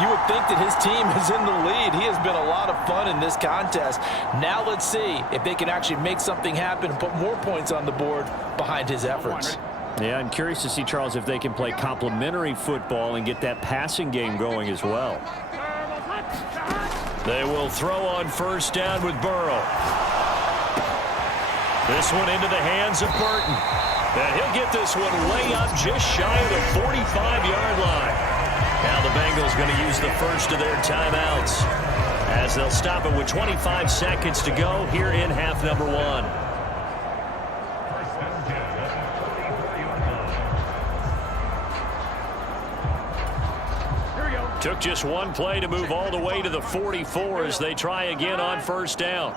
You would think that his team is in the lead. He has been a lot of fun in this contest. Now let's see if they can actually make something happen and put more points on the board behind his efforts. Yeah, I'm curious to see, Charles, if they can play complementary football and get that passing game going as well. They will throw on first down with Burrow. This one into the hands of Burton. And he'll get this one way up just shy of the 45-yard line. Now the Bengals going to use the first of their timeouts as they'll stop it with 25 seconds to go here in half number one. Took just one play to move all the way to the 44 as they try again on first down.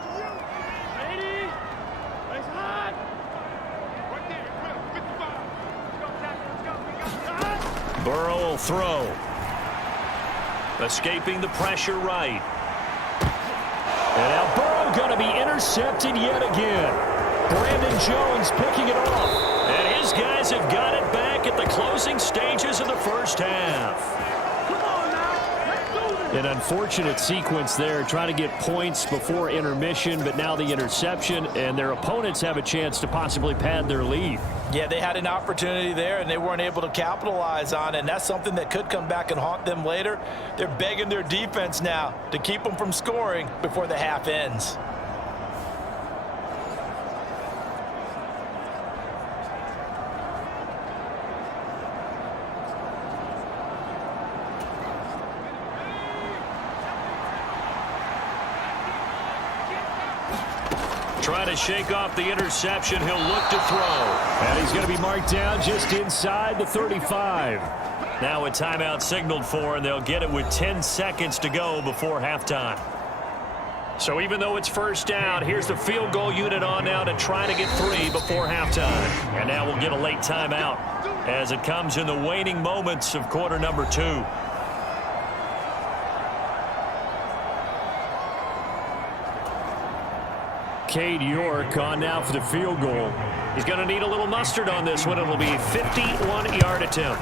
Burrow will throw. Escaping the pressure right. And now Burrow going to be intercepted yet again. Brandon Jones picking it off. And his guys have got it back at the closing stages of the first half. An unfortunate sequence there, trying to get points before intermission, but now the interception, and their opponents have a chance to possibly pad their lead. Yeah, they had an opportunity there, and they weren't able to capitalize on it, and that's something that could come back and haunt them later. They're begging their defense now to keep them from scoring before the half ends. Trying to shake off the interception. He'll look to throw. And he's going to be marked down just inside the 35. Now a timeout signaled for, and they'll get it with 10 seconds to go before halftime. So even though it's first down, here's the field goal unit on now to try to get 3 before halftime. And now we'll get a late timeout as it comes in the waning moments of quarter number 2. Cade York on now for the field goal. He's going to need a little mustard on this one. It'll be a 51-yard attempt.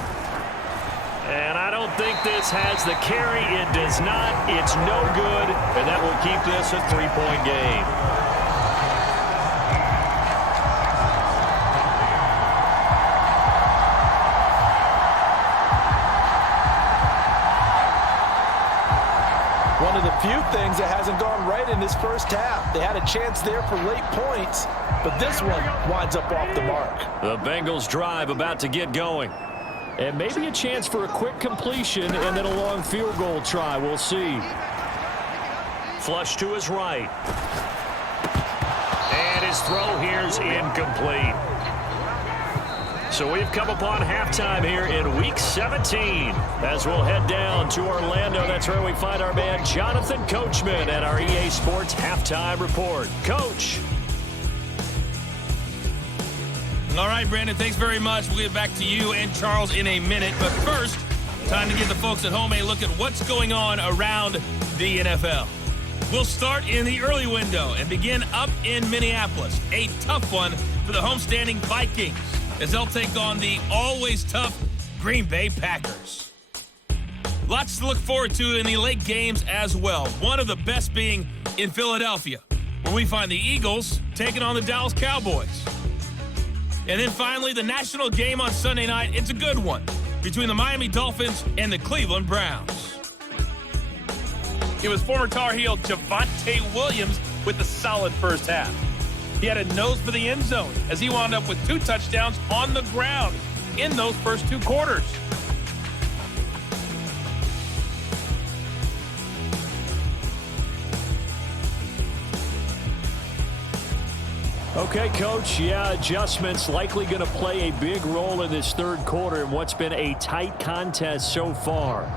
And I don't think this has the carry. It does not. It's no good. And that will keep this a 3-point game. One of the few things that hasn't gone right in this first half. They had a chance there for late points, but this one winds up off the mark. The Bengals drive about to get going. And maybe a chance for a quick completion and then a long field goal try. We'll see. Flush to his right. And his throw here's incomplete. So we've come upon halftime here in Week 17 as we'll head down to Orlando. That's where we find our man Jonathan Coachman at our EA Sports Halftime Report. Coach. All right, Brandon, thanks very much. We'll get back to you and Charles in a minute. But first, time to give the folks at home a look at what's going on around the NFL. We'll start in the early window and begin up in Minneapolis. A tough one for the homestanding Vikings, as they'll take on the always tough Green Bay Packers. Lots to look forward to in the late games as well. One of the best being in Philadelphia, where we find the Eagles taking on the Dallas Cowboys. And then finally, the national game on Sunday night. It's a good one between the Miami Dolphins and the Cleveland Browns. It was former Tar Heel Javonte Williams with a solid first half. He had a nose for the end zone as he wound up with 2 touchdowns on the ground in those first 2 quarters. Okay, Coach, yeah, adjustments likely going to play a big role in this third quarter in what's been a tight contest so far.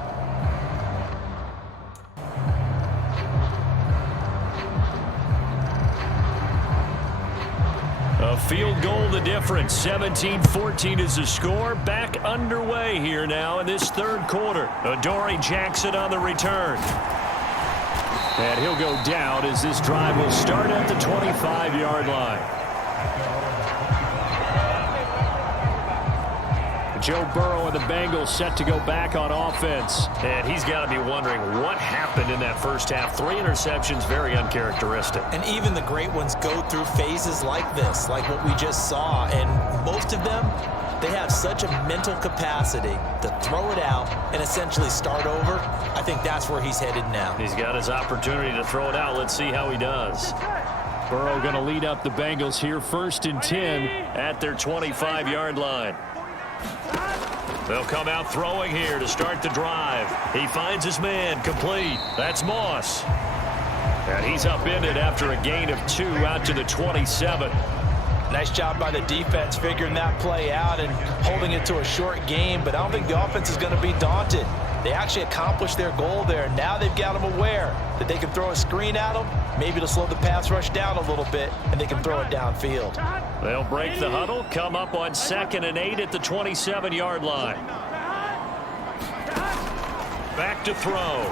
A field goal the difference. 17-14 is the score. Back underway here now in this third quarter. Adoree Jackson on the return. And he'll go down as this drive will start at the 25-yard line. Joe Burrow and the Bengals set to go back on offense. And he's got to be wondering what happened in that first half. 3 interceptions, very uncharacteristic. And even the great ones go through phases like this, like what we just saw. And most of them, they have such a mental capacity to throw it out and essentially start over. I think that's where he's headed now. He's got his opportunity to throw it out. Let's see how he does. Burrow going to lead up the Bengals here, 1st and 10 at their 25-yard line. They'll come out throwing here to start the drive. He finds his man, complete. That's Moss. And he's upended after a gain of 2 out to the 27. Nice job by the defense figuring that play out and holding it to a short game, but I don't think the offense is going to be daunted. They actually accomplished their goal there. Now they've got them aware that they can throw a screen at them, maybe to slow the pass rush down a little bit, and they can throw it downfield. They'll break the huddle, come up on 2nd and 8 at the 27-yard line. Back to throw.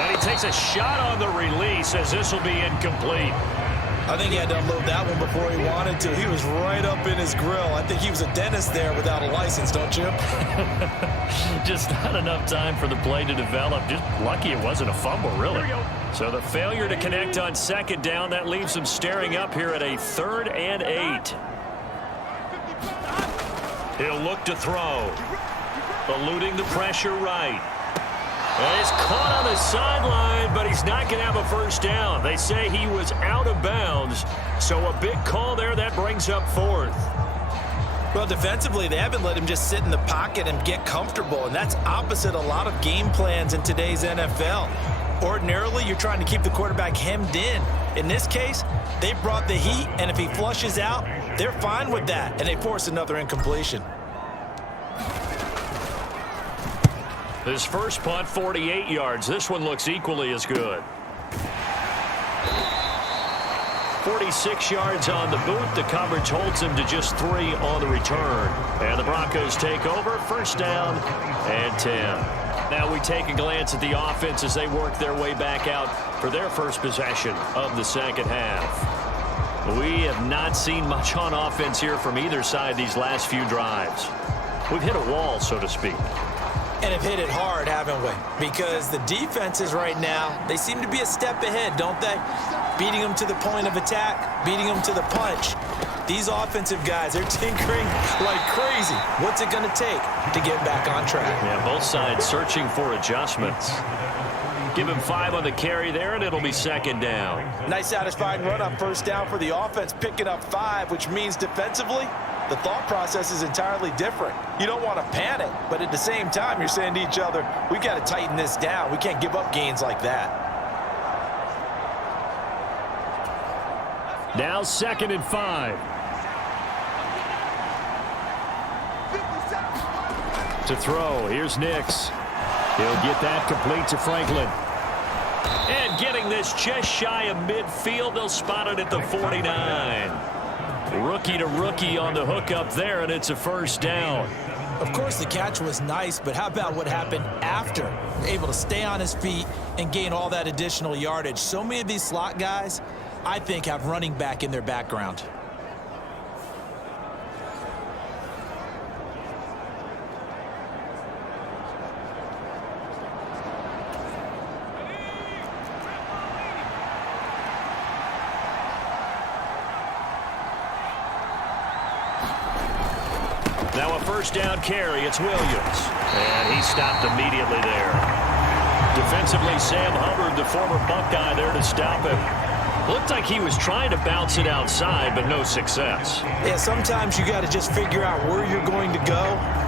And he takes a shot on the release as this will be incomplete. I think he had to unload that one before he wanted to. He was right up in his grill. I think he was a dentist there without a license, don't you? Just not enough time for the play to develop. Just lucky it wasn't a fumble, really. So the failure to connect on 2nd down, that leaves him staring up here at a 3rd and 8. He'll look to throw. Eluding the pressure right. And he's caught on the sideline, but he's not going to have a first down. They say he was out of bounds, so a big call there. That brings up 4th. Well, defensively, they haven't let him just sit in the pocket and get comfortable, and that's opposite a lot of game plans in today's NFL. Ordinarily, you're trying to keep the quarterback hemmed in. In this case, they brought the heat, and if he flushes out, they're fine with that, and they force another incompletion. His first punt, 48 yards. This one looks equally as good. 46 yards on the boot. The coverage holds him to just 3 on the return. And the Broncos take over. 1st down and 10. Now we take a glance at the offense as they work their way back out for their first possession of the 2nd half. We have not seen much on offense here from either side these last few drives. We've hit a wall, so to speak. And have hit it hard, haven't we? Because the defenses right now, they seem to be a step ahead, don't they? Beating them to the point of attack, beating them to the punch. These offensive guys, they're tinkering like crazy. What's it going to take to get back on track? Yeah, both sides searching for adjustments. Give him 5 on the carry there, and it'll be 2nd down. Nice satisfying run on 1st down for the offense, picking up 5, which means defensively, the thought process is entirely different. You don't want to panic, but at the same time, you're saying to each other, we got to tighten this down. We can't give up gains like that. Now 2nd and 5. To throw, here's Nix. He'll get that complete to Franklin. And getting this just shy of midfield, they'll spot it at the 49. Rookie to rookie on the hook up there, and it's a 1st down. Of course, the catch was nice, but how about what happened after? Able to stay on his feet and gain all that additional yardage. So many of these slot guys, I think, have running back in their background. Now a 1st down carry. It's Williams. And he stopped immediately there. Defensively, Sam Hubbard, the former Buckeye, there to stop him. Looked like he was trying to bounce it outside, but no success. Yeah, sometimes you got to just figure out where you're going to go,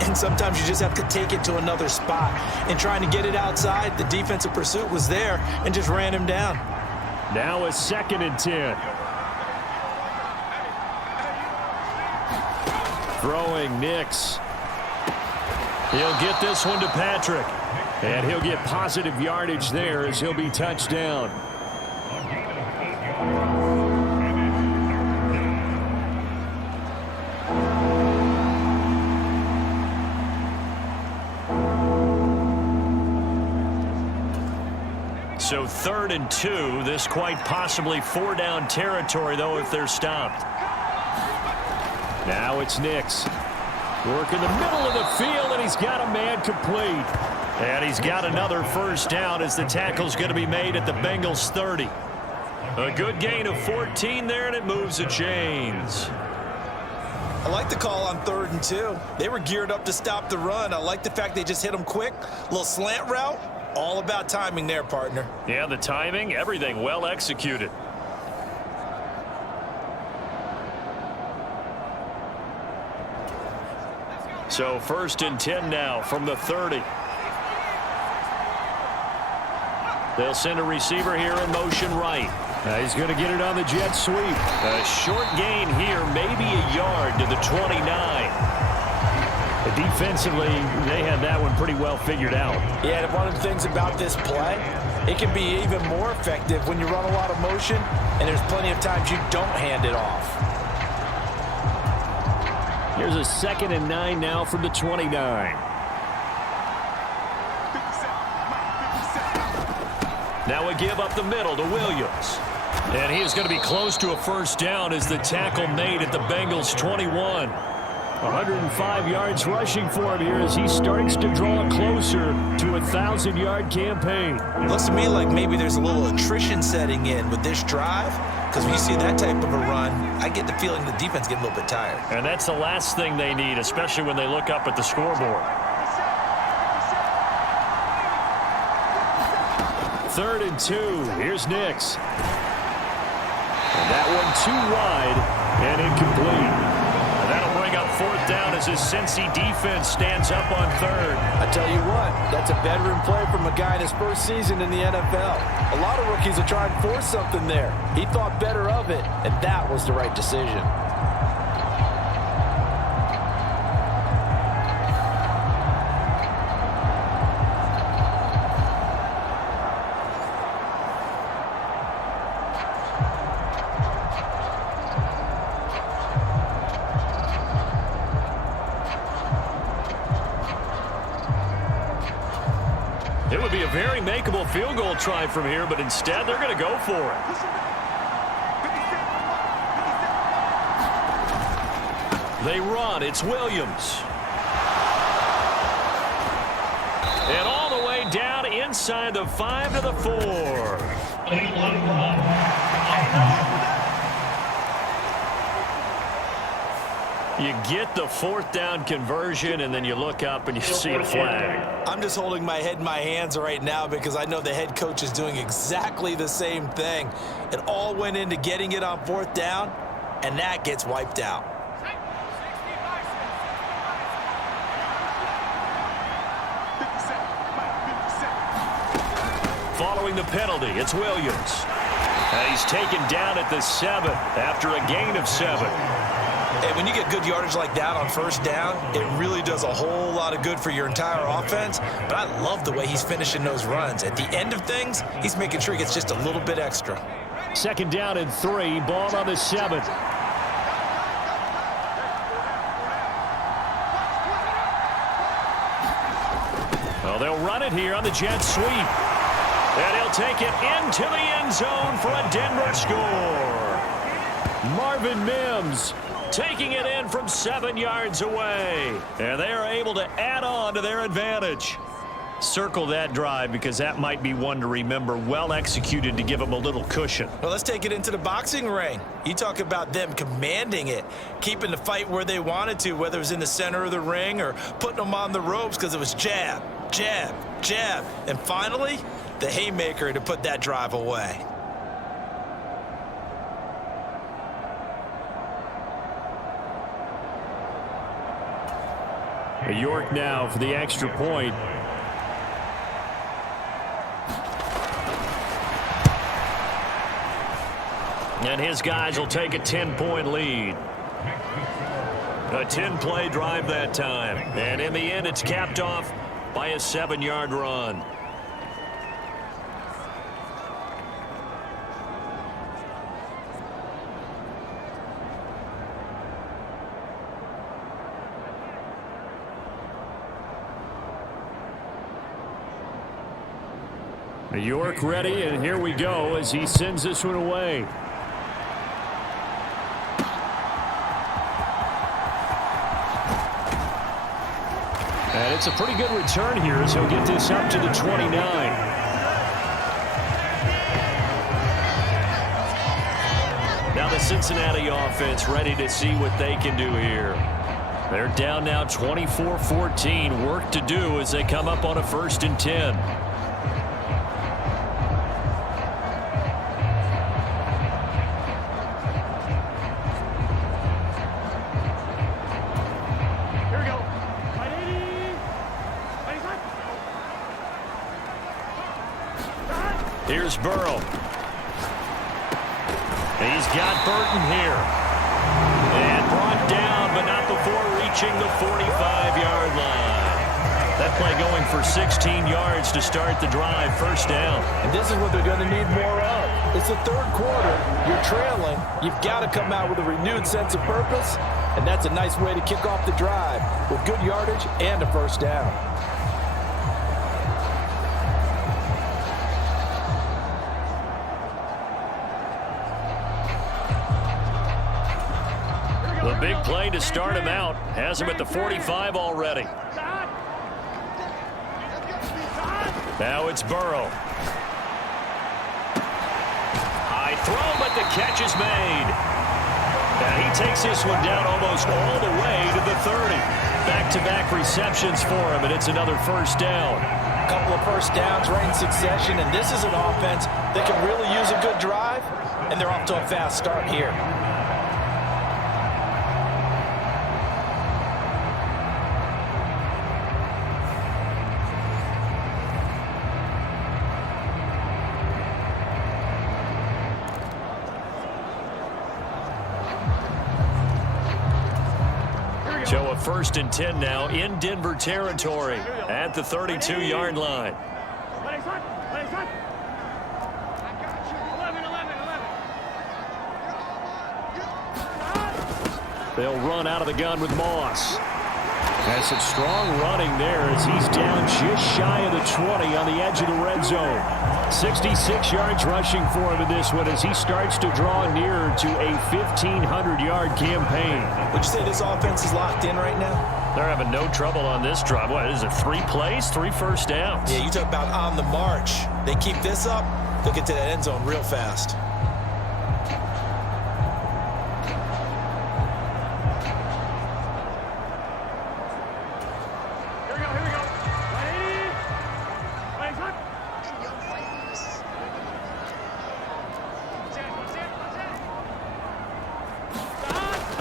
and sometimes you just have to take it to another spot. And trying to get it outside, the defensive pursuit was there and just ran him down. Now a 2nd and 10. Throwing Nix. He'll get this one to Patrick. And he'll get positive yardage there as he'll be touched down. So 3rd and 2. This quite possibly 4-down territory, though, if they're stopped. Now it's Nix. Work in the middle of the field, and he's got a man complete. And he's got another first down as the tackle's going to be made at the Bengals 30. A good gain of 14 there, and it moves the chains. I like the call on 3rd and 2. They were geared up to stop the run. I like the fact they just hit them quick. A little slant route. All about timing there, partner. Yeah, the timing, everything well executed. So 1st and 10 now from the 30. They'll send a receiver here in motion right. He's going to get it on the jet sweep. A short gain here, maybe a yard to the 29. Defensively, they had that one pretty well figured out. Yeah, and one of the things about this play, it can be even more effective when you run a lot of motion, and there's plenty of times you don't hand it off. Here's a 2nd and 9 now from the 29. Now a give up the middle to Williams. And he is going to be close to a first down as the tackle made at the Bengals 21. 105 yards rushing for him here as he starts to draw closer to a 1,000-yard campaign. It looks to me like maybe there's a little attrition setting in with this drive, because when you see that type of a run, I get the feeling the defense getting a little bit tired. And that's the last thing they need, especially when they look up at the scoreboard. 3rd and 2. Here's Nix. And that one too wide and incomplete. And that'll bring up 4th down as his Cincy defense stands up on 3rd. I tell you what, that's a veteran play from a guy in his first season in the NFL. A lot of rookies are trying to force something there. He thought better of it, and that was the right decision. It would be a very makeable field goal try from here, but instead they're going to go for it. They run. It's Williams. And all the way down inside the 5 to the 4. You get the 4th down conversion, and then you look up and you see a flag. I'm just holding my head in my hands right now because I know the head coach is doing exactly the same thing. It all went into getting it on 4th down, and that gets wiped out. Following the penalty, it's Williams. And he's taken down at the 7 after a gain of 7. And when you get good yardage like that on 1st down, it really does a whole lot of good for your entire offense. But I love the way he's finishing those runs. At the end of things, he's making sure he gets just a little bit extra. 2nd down and 3, ball on the 7. Well, they'll run it here on the jet sweep. And he'll take it into the end zone for a Denver score. Marvin Mims taking it in from 7 yards away. And they are able to add on to their advantage. Circle that drive because that might be one to remember. Well executed to give them a little cushion. Well, let's take it into the boxing ring. You talk about them commanding it, keeping the fight where they wanted to, whether it was in the center of the ring or putting them on the ropes because it was jab, jab, jab. And finally, the haymaker to put that drive away. York now for the extra point. And his guys will take a 10-point lead. A 10-play drive that time. And in the end, it's capped off by a 7-yard run. York ready, and here we go as he sends this one away. And it's a pretty good return here as he'll get this up to the 29. Now the Cincinnati offense ready to see what they can do here. They're down now 24-14. Work to do as they come up on a 1st and 10. Here's Burrow. He's got Burton here. And brought down, but not before reaching the 45-yard line. That play going for 16 yards to start the drive. 1st down. And this is what they're going to need more of. It's the 3rd quarter. You're trailing. You've got to come out with a renewed sense of purpose. And that's a nice way to kick off the drive with good yardage and a 1st down. The big play to start him out has him at the 45 already. Now it's Burrow. High throw, but the catch is made. Now he takes this one down almost all the way to the 30. Back-to-back receptions for him, and it's another 1st down. A couple of 1st downs right in succession, and this is an offense that can really use a good drive, and they're off to a fast start here. So a 1st and 10 now in Denver territory at the 32-yard line. They'll run out of the gun with Moss. Has some strong running there as he's down just shy of the 20 on the edge of the red zone. 66 yards rushing for him in this one as he starts to draw nearer to a 1,500-yard campaign. Would you say this offense is locked in right now? They're having no trouble on this drive. What is it, 3 plays, 3 1st downs? Yeah, you talk about on the march. They keep this up, they'll get to that end zone real fast.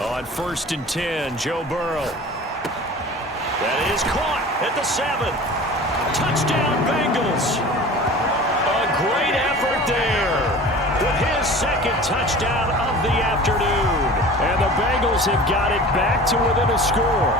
On 1st and 10, Joe Burrow. That is caught at the 7. Touchdown, Bengals. A great effort there with his 2nd touchdown of the afternoon. And the Bengals have got it back to within a score.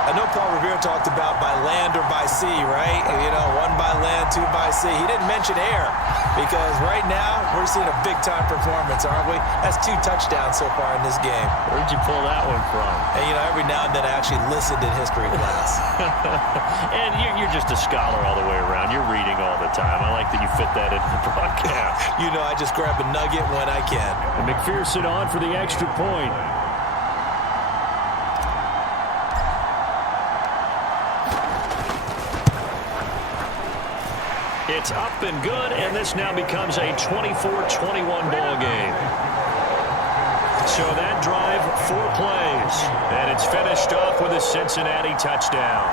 I know Paul Revere talked about by land or by sea, right? You know, 1 by land, 2 by sea. He didn't mention air because right now we're seeing a big-time performance, aren't we? That's 2 touchdowns so far in this game. Where'd you pull that one from? And, you know, every now and then I actually listened in history class. And you're just a scholar all the way around. You're reading all the time. I like that you fit that into the broadcast. You know, I just grab a nugget when I can. And McPherson on for the extra point. It's up and good, and this now becomes a 24-21 ball game. So that drive, 4 plays, and it's finished off with a Cincinnati touchdown.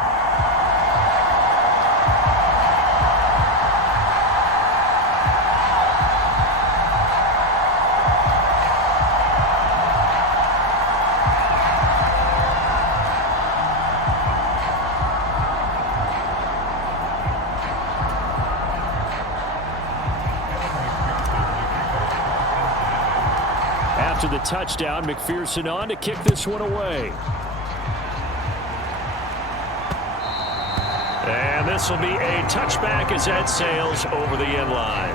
After the touchdown, McPherson on to kick this one away. And this will be a touchback as that sails over the end line.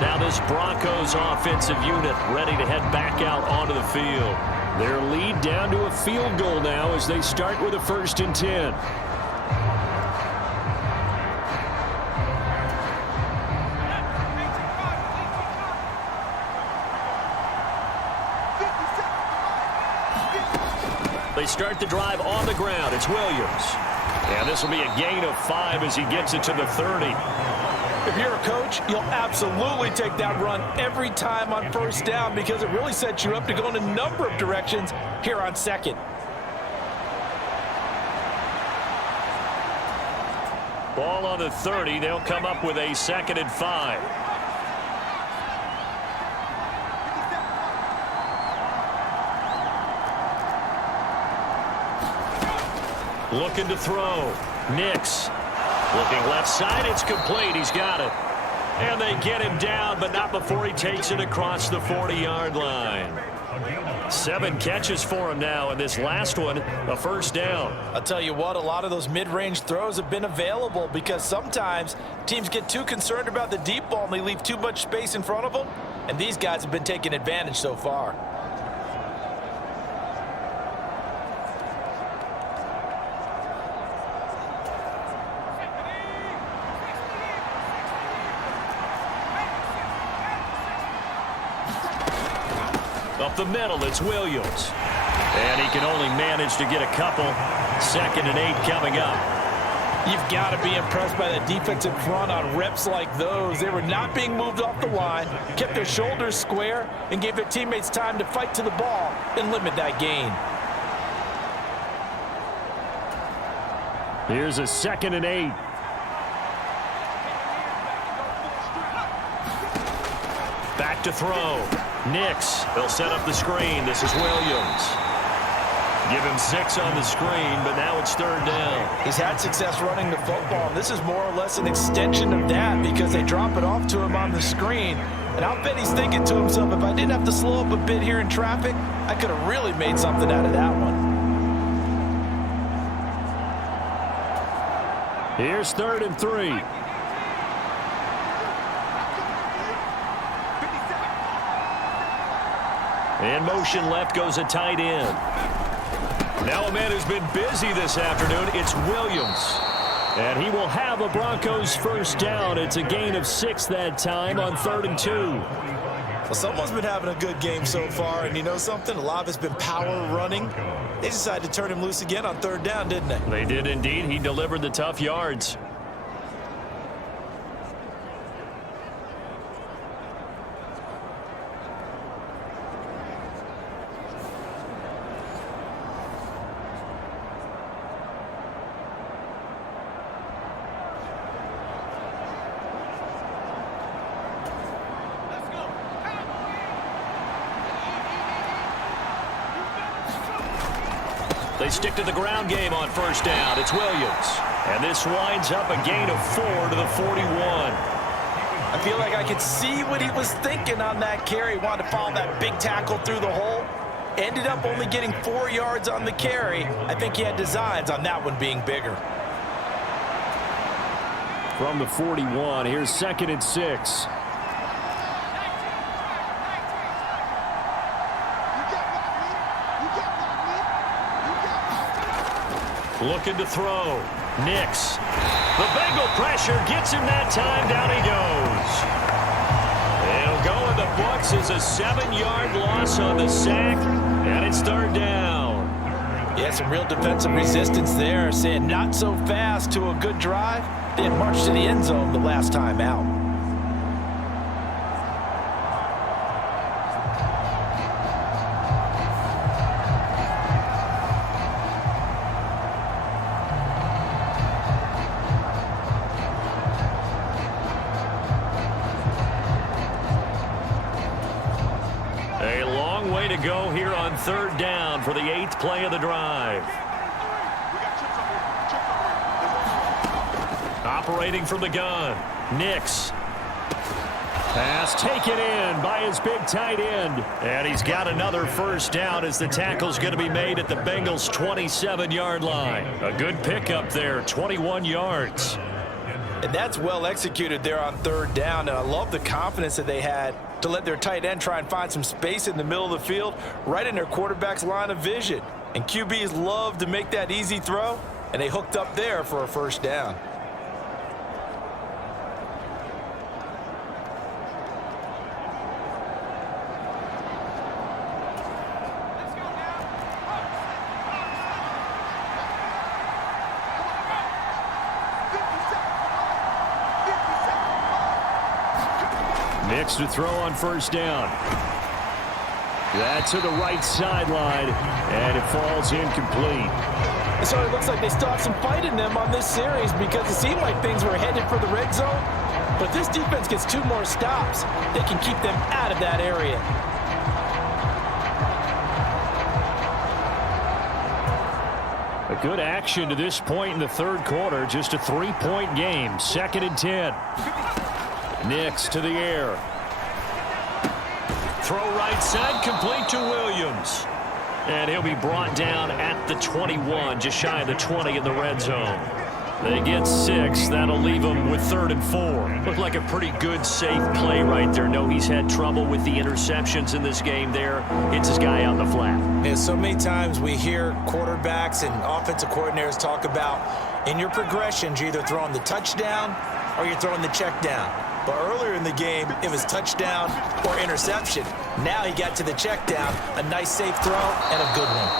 Now this Broncos offensive unit ready to head back out onto the field. Their lead down to a field goal now as they start with a 1st and 10. They start the drive on the ground. It's Williams. And this will be a gain of 5 as he gets it to the 30. If you're a coach, you'll absolutely take that run every time on first down because it really sets you up to go in a number of directions here on second. Ball on the 30. They'll come up with a 2nd and 5. Looking to throw. Nix. Looking left side. It's complete. He's got it. And they get him down, but not before he takes it across the 40-yard line. 7 catches for him now, and this last one, a first down. I'll tell you what, a lot of those mid-range throws have been available because sometimes teams get too concerned about the deep ball and they leave too much space in front of them, and these guys have been taking advantage so far. Up the middle, it's Williams. And he can only manage to get a couple. 2nd and 8 coming up. You've got to be impressed by the defensive front on reps like those. They were not being moved off the line, kept their shoulders square, and gave their teammates time to fight to the ball and limit that gain. Here's a 2nd and 8. Back to throw. Nix. They'll set up the screen. This is Williams. Give him 6 on the screen, but now it's 3rd down. He's had success running the football, and this is more or less an extension of that because they drop it off to him on the screen. And I'll bet he's thinking to himself, if I didn't have to slow up a bit here in traffic, I could have really made something out of that one. Here's 3rd and 3. In motion left goes a tight end. Now a man who's been busy this afternoon, it's Williams. And he will have a Broncos first down. It's a gain of 6 that time on 3rd and 2. Well, someone's been having a good game so far, and you know something? A lot of it's been power running. They decided to turn him loose again on 3rd down, didn't they? They did indeed. He delivered the tough yards. They stick to the ground game on first down. It's Williams. And this winds up a gain of 4 to the 41. I feel like I could see what he was thinking on that carry. He wanted to follow that big tackle through the hole. Ended up only getting 4 yards on the carry. I think he had designs on that one being bigger. From the 41, here's 2nd and 6. Looking to throw. Nix. The Bengal pressure gets him that time. Down he goes. It'll go in the books as a 7-yard loss on the sack. And it's 3rd down. Yeah, some real defensive resistance there. Saying not so fast to a good drive. They had marched to the end zone the last time out. A long way to go here on 3rd down for the 8th play of the drive. Operating from the gun. Nix. Pass taken in by his big tight end. And he's got another first down as the tackle's going to be made at the Bengals' 27-yard line. A good pickup there, 21 yards. And that's well executed there on 3rd down. And I love the confidence that they had to let their tight end try and find some space in the middle of the field, right in their quarterback's line of vision. And QBs love to make that easy throw, and they hooked up there for a first down. Mix to throw on first down. That's to the right sideline, and it falls incomplete. So it looks like they still have some fight in them on this series because it seemed like things were headed for the red zone. But this defense gets 2 more stops. They can keep them out of that area. A good action to this point in the third quarter. Just a 3-point game. 2nd and 10. Nix to the air. Throw right side, complete to Williams. And he'll be brought down at the 21, just shy of the 20 in the red zone. They get 6. That'll leave them with 3rd and 4. Looked like a pretty good, safe play right there. No, he's had trouble with the interceptions in this game there. Hits his guy out in the flat. Yeah, so many times we hear quarterbacks and offensive coordinators talk about in your progressions, you're either throwing the touchdown or you're throwing the check down. But earlier in the game, it was touchdown or interception. Now he got to the check down, a nice safe throw, and a good one.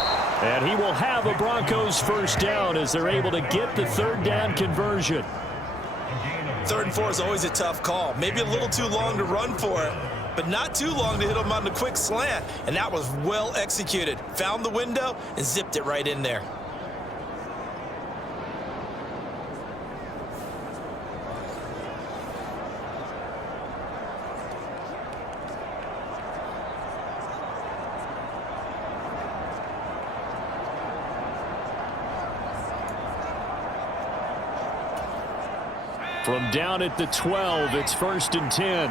And he will have a Broncos first down as they're able to get the 3rd down conversion. 3rd and 4 is always a tough call. Maybe a little too long to run for it, but not too long to hit him on the quick slant. And that was well executed. Found the window and zipped it right in there. From down at the 12, it's 1st and 10.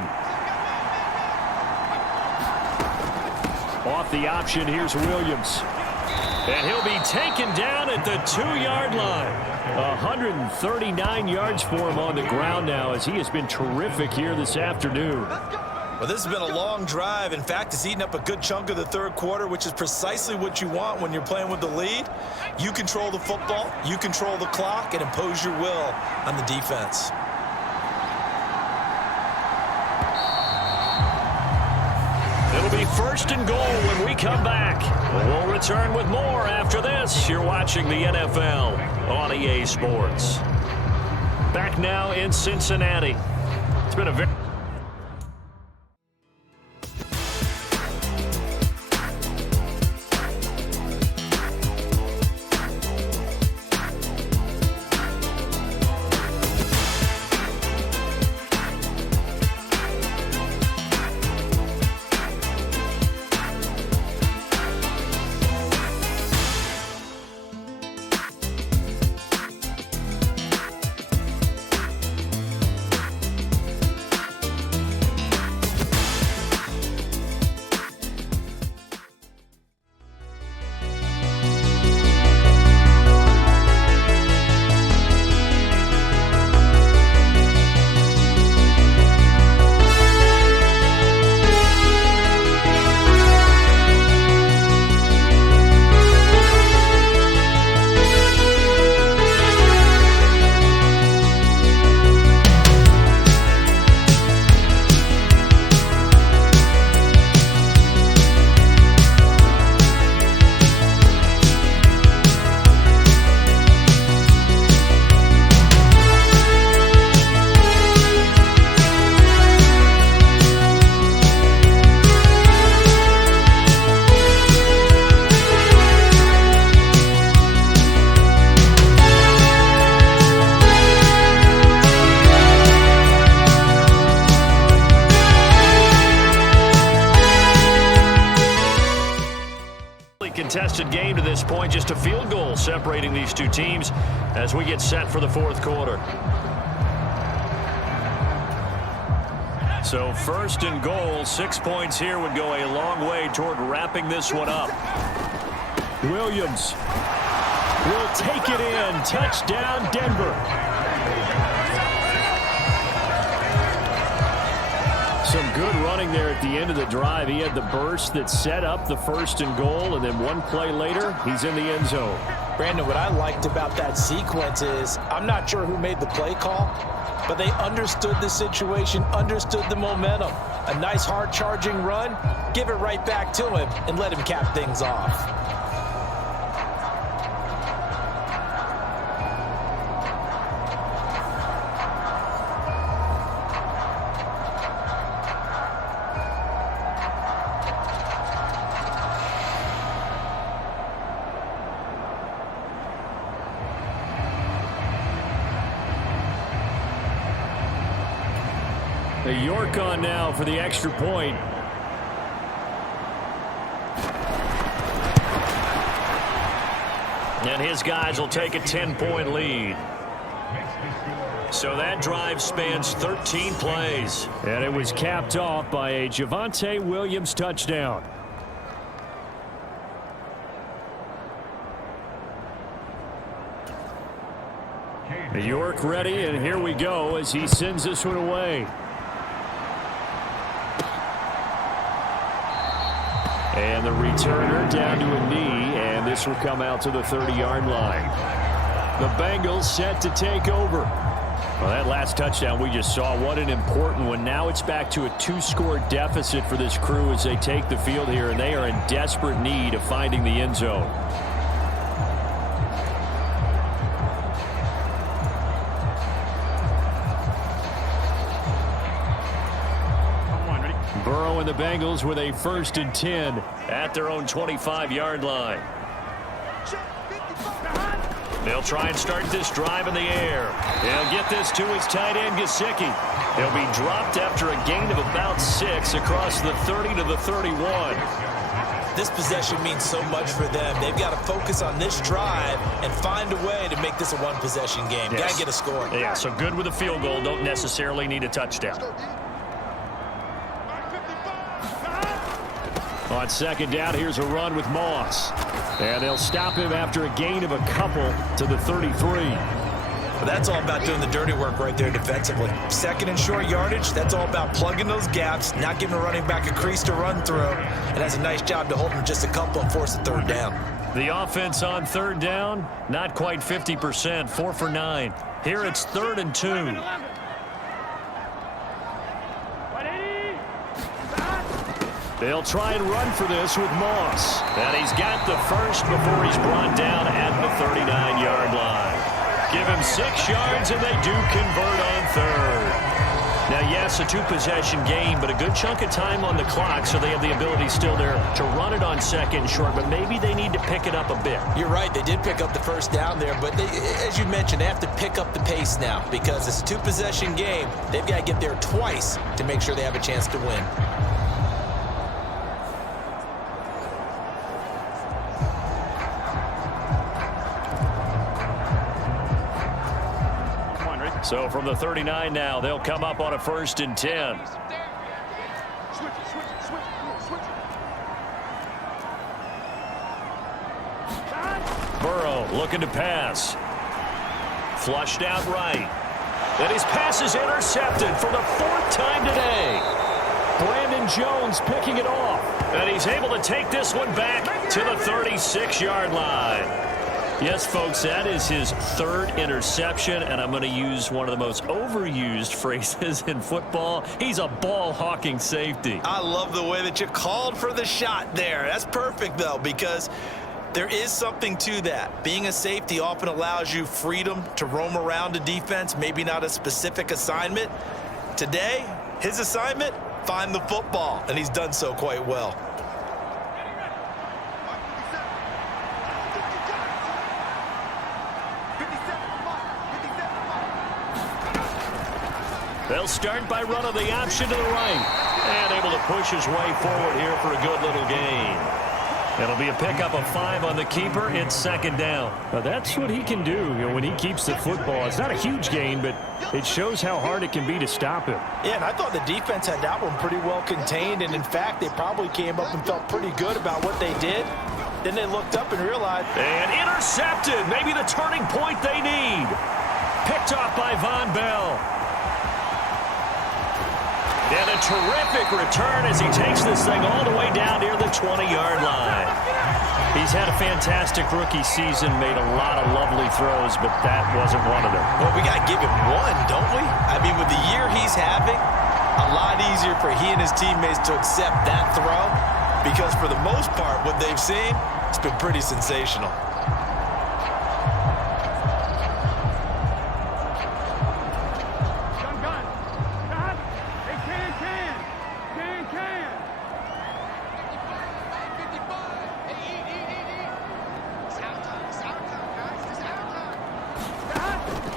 Off the option, here's Williams. And he'll be taken down at the 2-yard line. 139 yards for him on the ground now as he has been terrific here this afternoon. Well, this has been a long drive. In fact, it's eaten up a good chunk of the third quarter, which is precisely what you want when you're playing with the lead. You control the football, you control the clock, and impose your will on the defense. It'll be 1st and goal when we come back. We'll return with more after this. You're watching the NFL on EA Sports. Back now in Cincinnati. It's been a very... Contested game to this point, just a field goal separating these two teams as we get set for the fourth quarter. So 1st and goal, 6 points here would go a long way toward wrapping this one up. Williams will take it in. Touchdown, Denver. Some good running there at the end of the drive. He had the burst that set up the 1st and goal, and then one play later, he's in the end zone. Brandon, what I liked about that sequence is I'm not sure who made the play call, but they understood the situation, understood the momentum. A nice hard-charging run, give it right back to him, and let him cap things off. York on now for the extra point. And his guys will take a 10-point lead. So that drive spans 13 plays. And it was capped off by a Javonte Williams touchdown. York ready, and here we go as he sends this one away. And the returner down to a knee, and this will come out to the 30-yard line. The Bengals set to take over. Well, that last touchdown we just saw, what an important one. Now it's back to a 2-score deficit for this crew as they take the field here, and they are in desperate need of finding the end zone. Burrow and the Bengals with a 1st and 10 at their own 25-yard line. They'll try and start this drive in the air. They'll get this to his tight end, Gesicki. He'll be dropped after a gain of about 6 across the 30 to the 31. This possession means so much for them. They've got to focus on this drive and find a way to make this a one-possession game. Yes. Got to get a score. Yeah, so good with a field goal. Don't necessarily need a touchdown. On 2nd down, here's a run with Moss. And they'll stop him after a gain of a couple to the 33. Well, that's all about doing the dirty work right there defensively. 2nd and short yardage, that's all about plugging those gaps, not giving a running back a crease to run through, and has a nice job to hold him just a couple and force a 3rd down. The offense on 3rd down, not quite 50%, 4 for 9. Here it's 3rd and 2. They'll try and run for this with Moss. And he's got the first before he's brought down at the 39-yard line. Give him 6 yards, and they do convert on 3rd. Now, yes, a 2-possession game, but a good chunk of time on the clock, so they have the ability still there to run it on 2nd and short, but maybe they need to pick it up a bit. You're right. They did pick up the 1st down there, but they, as you mentioned, they have to pick up the pace now because it's a 2-possession game. They've got to get there twice to make sure they have a chance to win. So from the 39 now, they'll come up on a 1st and 10. Burrow looking to pass. Flushed out right. And his pass is intercepted for the 4th time today. Brandon Jones picking it off. And he's able to take this one back to the 36-yard line. Yes, folks, that is his 3rd interception, and I'm going to use one of the most overused phrases in football. He's a ball-hawking safety. I love the way that you called for the shot there. That's perfect, though, because there is something to that. Being a safety often allows you freedom to roam around a defense, maybe not a specific assignment. Today, his assignment, find the football, and he's done so quite well. They'll start by running the option to the right. And able to push his way forward here for a good little gain. It'll be a pickup of 5 on the keeper. It's 2nd down. Now that's what he can do, when he keeps the football. It's not a huge gain, but it shows how hard it can be to stop him. Yeah, and I thought the defense had that one pretty well contained. And, in fact, they probably came up and felt pretty good about what they did. Then they looked up and realized. And intercepted. Maybe the turning point they need. Picked off by Von Bell. And a terrific return as he takes this thing all the way down near the 20-yard line. He's had a fantastic rookie season, made a lot of lovely throws, but that wasn't one of them. Well, we got to give him one, don't we? I mean, with the year he's having, a lot easier for he and his teammates to accept that throw because for the most part, what they've seen, it's been pretty sensational.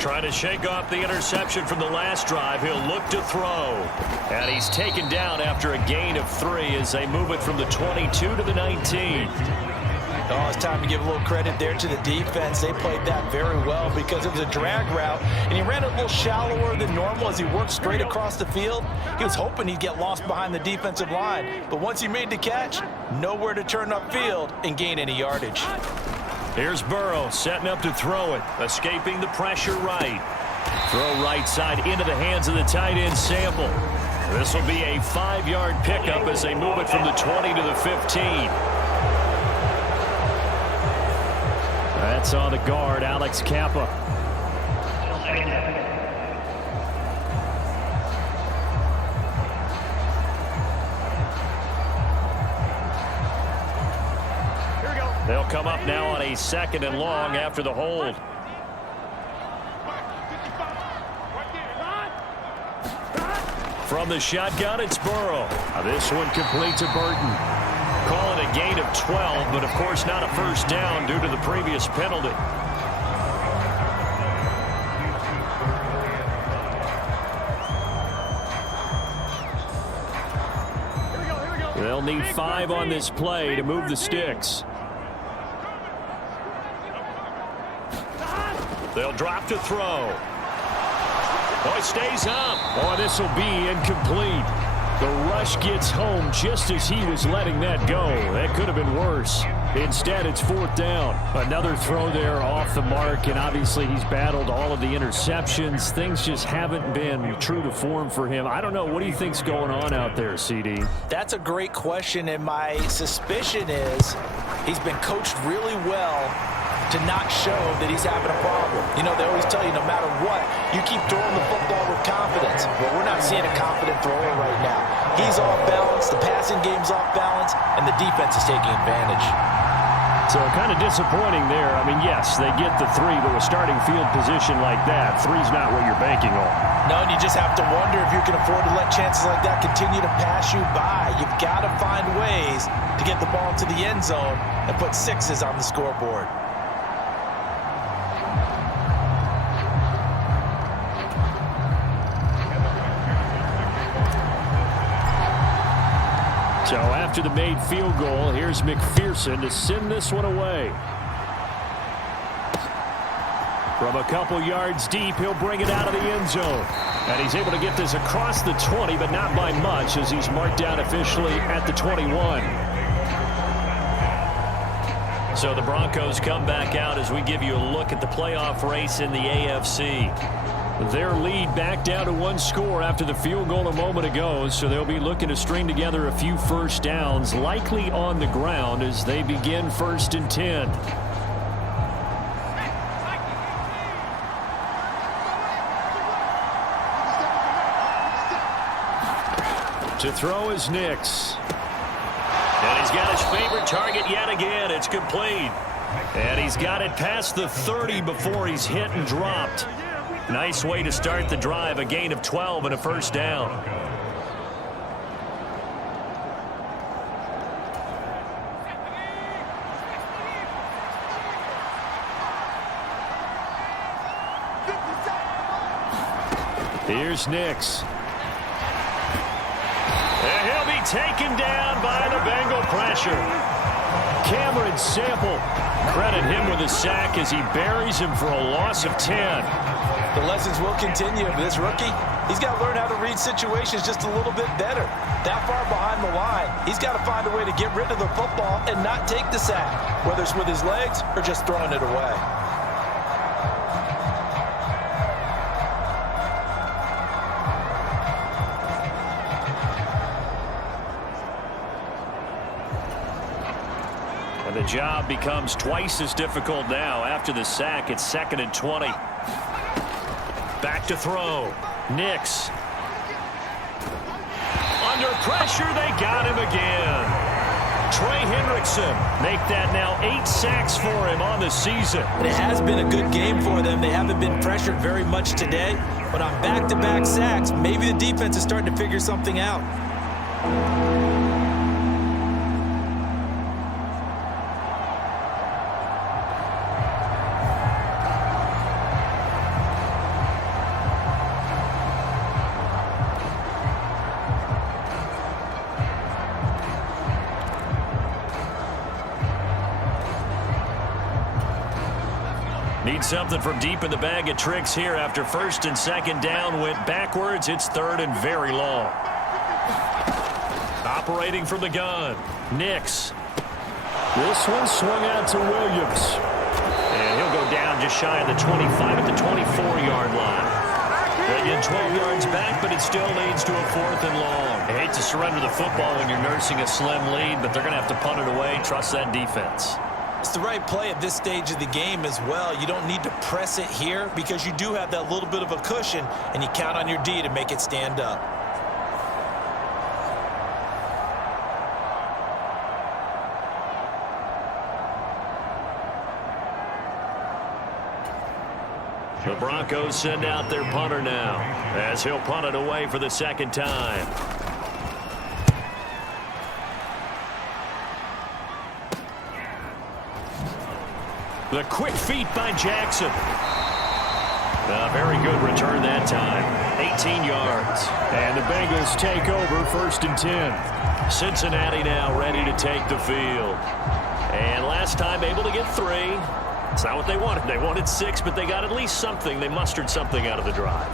Trying to shake off the interception from the last drive. He'll look to throw. And he's taken down after a gain of 3 as they move it from the 22 to the 19. Oh, it's time to give a little credit there to the defense. They played that very well because it was a drag route, and he ran a little shallower than normal as he worked straight across the field. He was hoping he'd get lost behind the defensive line, but once he made the catch, nowhere to turn upfield and gain any yardage. Here's Burrow setting up to throw it, escaping the pressure right. Throw right side into the hands of the tight end Sample. This will be a 5-yard pickup as they move it from the 20 to the 15. That's on the guard, Alex Kappa. They'll come up now on a 2nd and long after the hold. From the shotgun, it's Burrow. This one complete to Burton. Call it a gain of 12, but of course not a first down due to the previous penalty. They'll need 5 on this play to move the sticks. They'll drop to throw. Oh, it stays up. Oh, this will be incomplete. The rush gets home just as he was letting that go. That could have been worse. Instead, it's 4th down. Another throw there off the mark, and obviously he's battled all of the interceptions. Things just haven't been true to form for him. I don't know. What do you think's going on out there, CD? That's a great question, and my suspicion is he's been coached really well to not show that he's having a problem. You know, they always tell you no matter what, you keep throwing the football with confidence. Well, we're not seeing a confident thrower right now. He's off balance, the passing game's off balance, and the defense is taking advantage. So kind of disappointing there. I mean, yes, they get the 3, but with starting field position like that, 3's not what you're banking on. No, and you just have to wonder if you can afford to let chances like that continue to pass you by. You've got to find ways to get the ball to the end zone and put 6s on the scoreboard. So after the made field goal, here's McPherson to send this one away. From a couple yards deep, he'll bring it out of the end zone. And he's able to get this across the 20, but not by much as he's marked down officially at the 21. So the Broncos come back out as we give you a look at the playoff race in the AFC. Their lead back down to 1 score after the field goal a moment ago, so they'll be looking to string together a few first downs, likely on the ground as they begin 1st and 10. To throw is Nix. And he's got his favorite target yet again. It's complete. And he's got it past the 30 before he's hit and dropped. Nice way to start the drive, a gain of 12 and a first down. Here's Nix. And he'll be taken down by the Bengal pressure. Cameron Sample, credit him with a sack as he buries him for a loss of 10. The lessons will continue for this rookie. He's got to learn how to read situations just a little bit better. That far behind the line, he's got to find a way to get rid of the football and not take the sack, whether it's with his legs or just throwing it away. And the job becomes twice as difficult now after the sack. It's 2nd and 20. Back to throw. Nix. Under pressure, they got him again. Trey Hendrickson make that now 8 sacks for him on the season. It has been a good game for them. They haven't been pressured very much today, but on back-to-back sacks, maybe the defense is starting to figure something out. Need something from deep in the bag of tricks here after first and second down went backwards. It's third and very long. Operating from the gun, Nix. This one swung out to Williams. And he'll go down just shy of the 25 at the 24-yard line. They get 12 yards back, but it still leads to a 4th and long. I hate to surrender the football when you're nursing a slim lead, but they're going to have to punt it away. Trust that defense. It's the right play at this stage of the game as well. You don't need to press it here because you do have that little bit of a cushion, and you count on your D to make it stand up. The Broncos send out their punter now as he'll punt it away for the second time. The quick feet by Jackson. A very good return that time. 18 yards. And the Bengals take over 1st and 10. Cincinnati now ready to take the field. And last time able to get 3. It's not what they wanted. They wanted 6, but they got at least something. They mustered something out of the drive.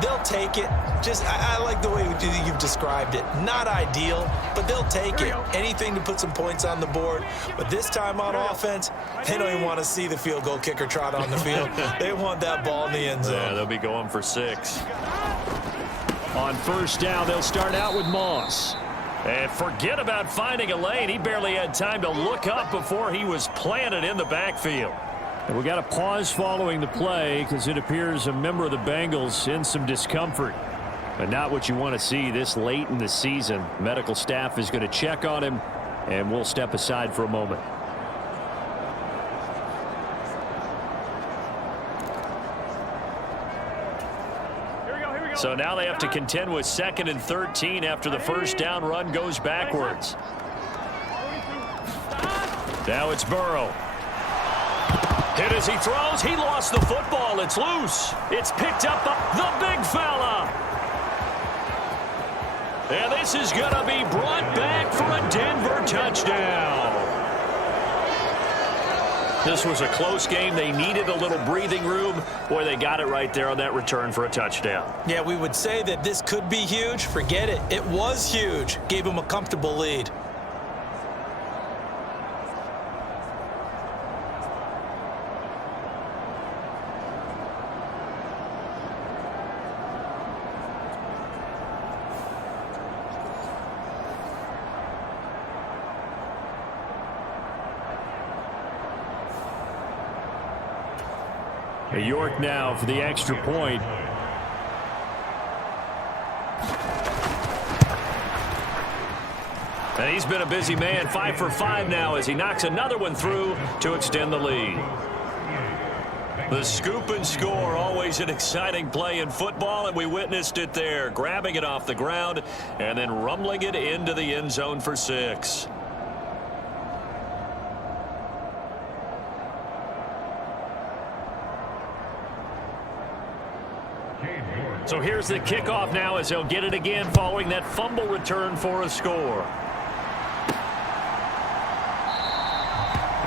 They'll take it. I like the way you've described it. Not ideal, but they'll take it. Anything to put some points on the board. But this time on offense, they don't even want to see the field goal kicker trot on the field. They want that ball in the end zone. Yeah, they'll be going for 6. On first down, they'll start out with Moss. And forget about finding a lane. He barely had time to look up before he was planted in the backfield. And we got a pause following the play because it appears a member of the Bengals in some discomfort. But not what you want to see this late in the season. Medical staff is going to check on him, and we'll step aside for a moment. So now they have to contend with 2nd and 13 after the first down run goes backwards. Now it's Burrow. Hit as he throws. He lost the football. It's loose. It's picked up by the big fella. And this is going to be brought back for a Denver touchdown. This was a close game. They needed a little breathing room. Boy, they got it right there on that return for a touchdown. Yeah, we would say that this could be huge. Forget it. It was huge. Gave them a comfortable lead. York now for the extra point. And he's been a busy man, 5 for 5 now as he knocks another one through to extend the lead. The scoop and score, always an exciting play in football, and we witnessed it there, grabbing it off the ground and then rumbling it into the end zone for 6. So here's the kickoff now as they'll get it again following that fumble return for a score.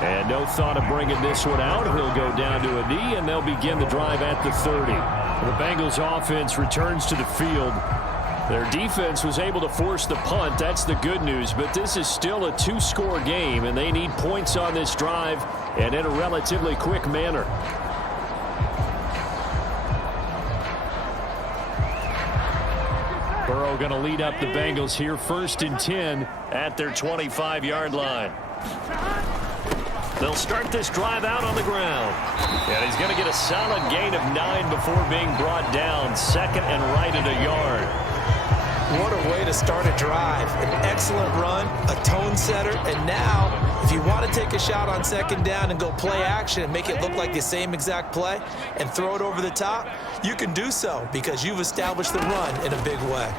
And no thought of bringing this one out. He'll go down to a knee, and they'll begin the drive at the 30. The Bengals offense returns to the field. Their defense was able to force the punt. That's the good news, but this is still a 2-score game, and they need points on this drive and in a relatively quick manner. Burrow going to lead up the Bengals here, 1st and 10 at their 25-yard line. They'll start this drive out on the ground. And he's going to get a solid gain of 9 before being brought down. 2nd and right at a yard. What a way to start a drive. An excellent run, a tone setter, and now if you want to take a shot on 2nd down and go play action and make it look like the same exact play and throw it over the top, you can do so because you've established the run in a big way.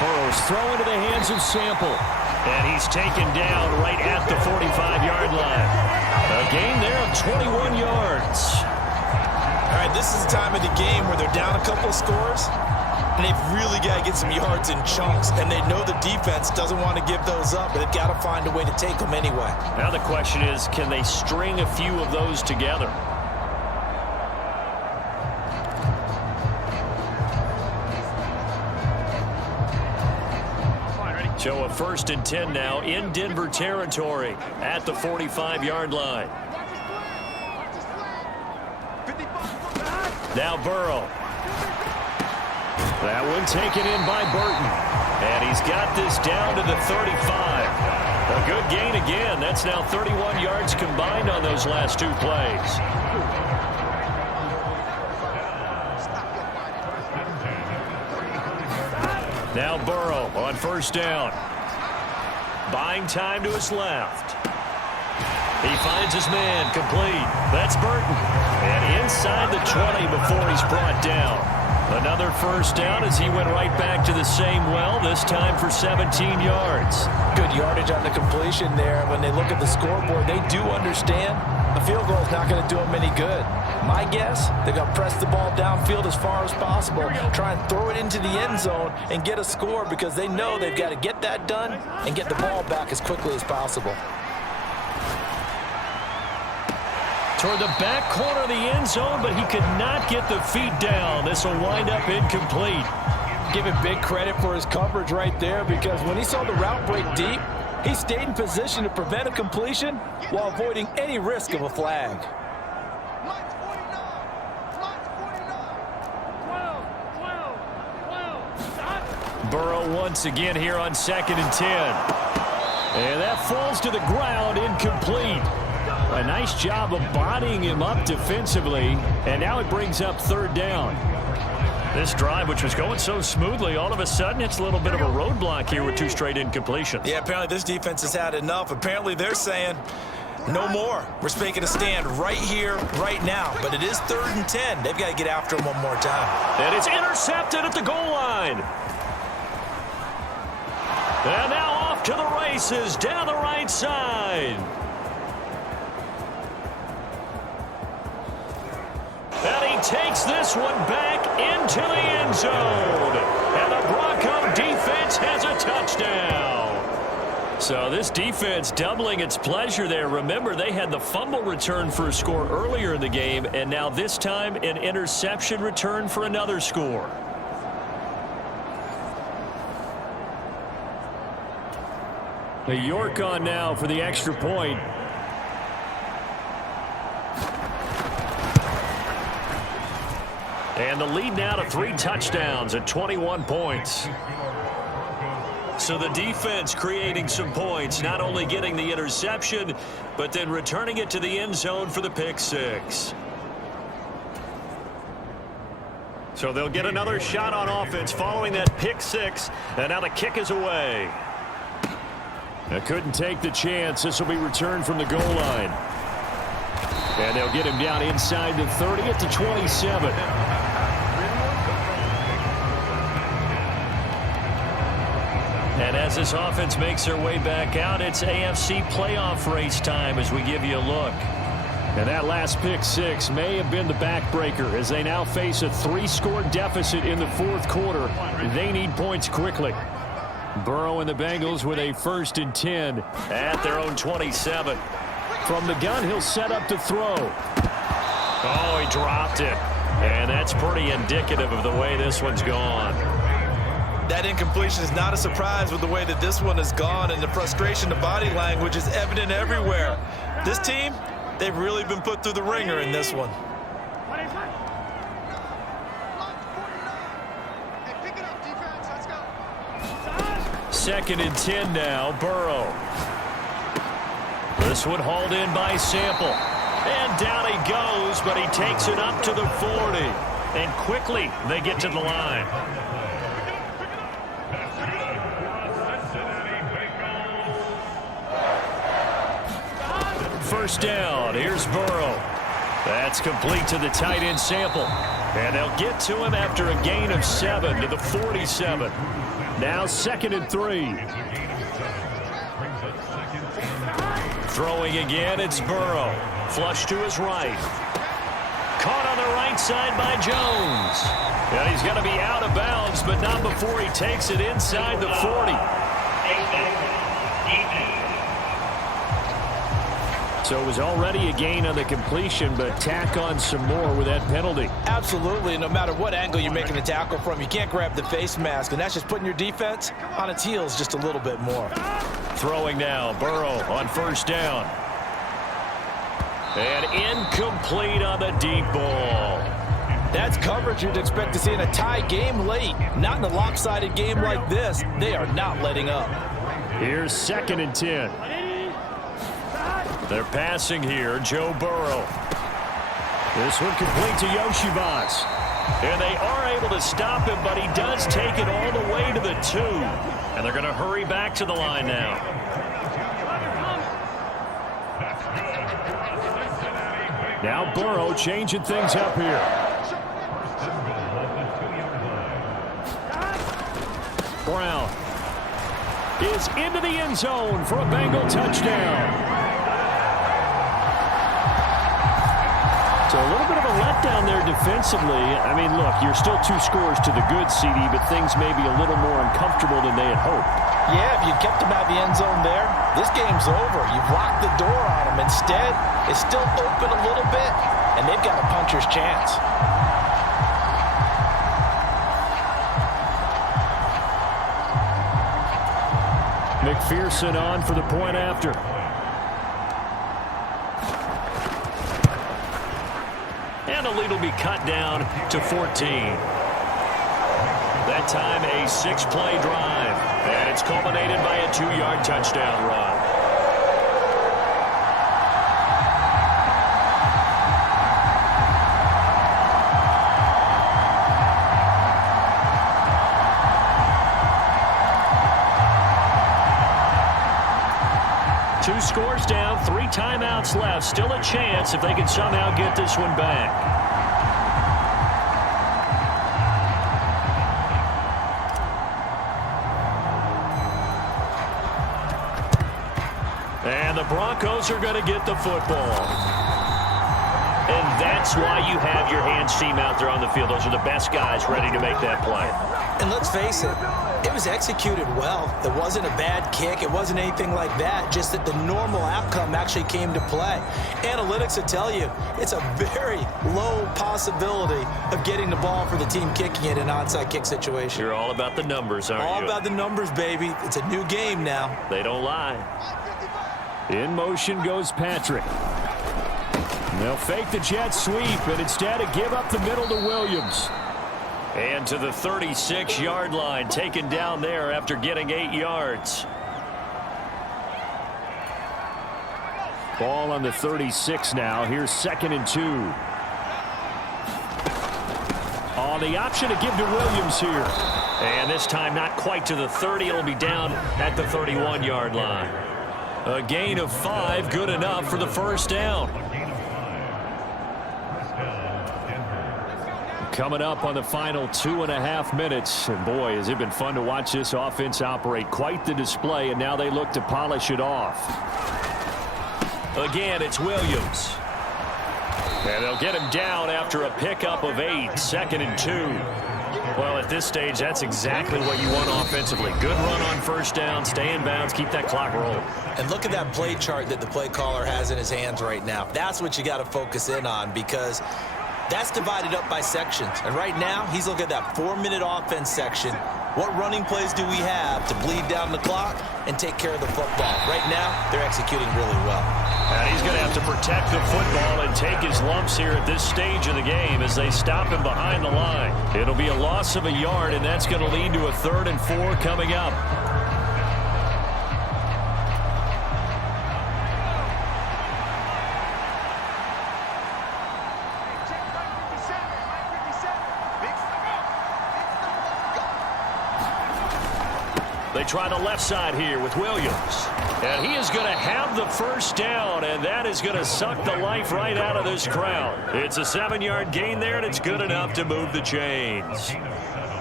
Burrow's throw into the hands of Sample. And he's taken down right at the 45-yard line. A gain there of 21 yards. All right, this is the time of the game where they're down a couple of scores. and they've really got to get some yards in chunks, and they know the defense doesn't want to give those up, but they've got to find a way to take them anyway. Now the question is, can they string a few of those together? So a 1st and 10 now in Denver territory at the 45-yard line. Now Burrow. That one taken in by Burton. And he's got this down to the 35. A good gain again. That's now 31 yards combined on those last 2 plays. Now Burrow on 1st down. Buying time to his left. He finds his man complete. That's Burton. And inside the 20 before he's brought down. Another 1st down as he went right back to the same well, this time for 17 yards. Good yardage on the completion there. When they look at the scoreboard, they do understand a field goal is not going to do them any good. My guess, they're going to press the ball downfield as far as possible, try and throw it into the end zone and get a score because they know they've got to get that done and get the ball back as quickly as possible. Toward the back corner of the end zone, but he could not get the feet down. This will wind up incomplete. Give him big credit for his coverage right there because when he saw the route break deep, he stayed in position to prevent a completion while avoiding any risk of a flag. Burrow once again here on 2nd and 10. And that falls to the ground, incomplete. A nice job of bodying him up defensively, and now it brings up 3rd down. This drive, which was going so smoothly, all of a sudden it's a little bit of a roadblock here with 2 straight incompletions. Yeah, apparently this defense has had enough. Apparently they're saying, no more. We're making a stand right here, right now. But it is 3rd and 10. They've got to get after him one more time. And it's intercepted at the goal line. And now off to the races down the right side. And he takes this one back into the end zone. And the Bronco defense has a touchdown. So this defense doubling its pleasure there. Remember, they had the fumble return for a score earlier in the game, and now this time an interception return for another score. The York on now for the extra point. And the lead now to 3 touchdowns at 21 points. So the defense creating some points, not only getting the interception, but then returning it to the end zone for the pick 6. So they'll get another shot on offense following that pick 6, and now the kick is away. They couldn't take the chance. This will be returned from the goal line. And they'll get him down inside the 30 at the 27. And as this offense makes their way back out, it's AFC Playoff race time as we give you a look. And that last pick 6 may have been the backbreaker as they now face a 3-score deficit in the 4th quarter. They need points quickly. Burrow and the Bengals with a 1st and 10 at their own 27. From the gun, he'll set up to throw. Oh, he dropped it. And that's pretty indicative of the way this one's gone. That incompletion is not a surprise with the way that this one has gone, and the frustration, the body language is evident everywhere. This team, they've really been put through the ringer in this one. 2nd and 10 now, Burrow. This one hauled in by Sample. And down he goes, but he takes it up to the 40. And quickly, they get to the line. First down, here's Burrow. That's complete to the tight end Sample. And they'll get to him after a gain of 7 to the 47. Now 2nd and 3. Throwing again, it's Burrow. Flush to his right. caught on the right side by Jones. And he's going to be out of bounds, but not before he takes it inside the 40. So it was already a gain on the completion, but tack on some more with that penalty. Absolutely. No matter what angle you're making the tackle from, you can't grab the face mask, and that's just putting your defense on its heels just a little bit more. Throwing now, Burrow on first down. And incomplete on the deep ball. That's coverage you'd expect to see in a tie game late. Not in a lopsided game like this. They are not letting up. Here's 2nd and 10. They're passing here, Joe Burrow. This one complete to Yoshibas. And they are able to stop him, but he does take it all the way to the 2. And they're going to hurry back to the line now. Now Burrow changing things up here. Brown is into the end zone for a Bengal touchdown. So a little bit of a letdown there defensively. I mean, look, you're still 2 scores to the good, CD, but things may be a little more uncomfortable than they had hoped. Yeah, if you kept them out of the end zone there, this game's over. You've locked the door on them. Instead, it's still open a little bit, and they've got a puncher's chance. McPherson on for the point after. And the lead will be cut down to 14. That time a 6-play drive. And it's culminated by a 2-yard touchdown run. Two scores down, 3 timeouts left. Still a chance if they can somehow get this one back. And the Broncos are going to get the football. And that's why you have your hands team out there on the field. Those are the best guys ready to make that play. And let's face it, it was executed well. It wasn't a bad kick. It wasn't anything like that. Just that the normal outcome actually came to play. Analytics will tell you it's a very low possibility of getting the ball for the team kicking it in an onside kick situation. You're all about the numbers, aren't you? All about the numbers, baby. It's a new game now. They don't lie. In motion goes Patrick. They'll fake the jet sweep and instead give up the middle to Williams. And to the 36-yard line, taken down there after getting 8 yards. Ball on the 36 now. Here's 2nd and 2. Oh, the option to give to Williams here. And this time not quite to the 30. It'll be down at the 31-yard line. A gain of 5, good enough for the first down. Coming up on the final 2.5 minutes. And boy, has it been fun to watch this offense operate. Quite the display, and now they look to polish it off. Again, it's Williams. And they'll get him down after a pickup of 8. 2nd and 2. Well, at this stage, that's exactly what you want offensively. Good run on first down, stay in bounds, keep that clock rolling. And look at that play chart that the play caller has in his hands right now. That's what you got to focus in on, because that's divided up by sections. And right now, he's looking at that 4-minute offense section. What running plays do we have to bleed down the clock and take care of the football? Right now, they're executing really well. And he's going to have to protect the football and take his lumps here at this stage of the game as they stop him behind the line. It'll be a loss of a yard, and that's going to lead to a 3rd and 4 coming up. They try the left side here with Williams. And he is going to have the first down, and that is going to suck the life right out of this crowd. It's a 7-yard gain there, and it's good enough to move the chains.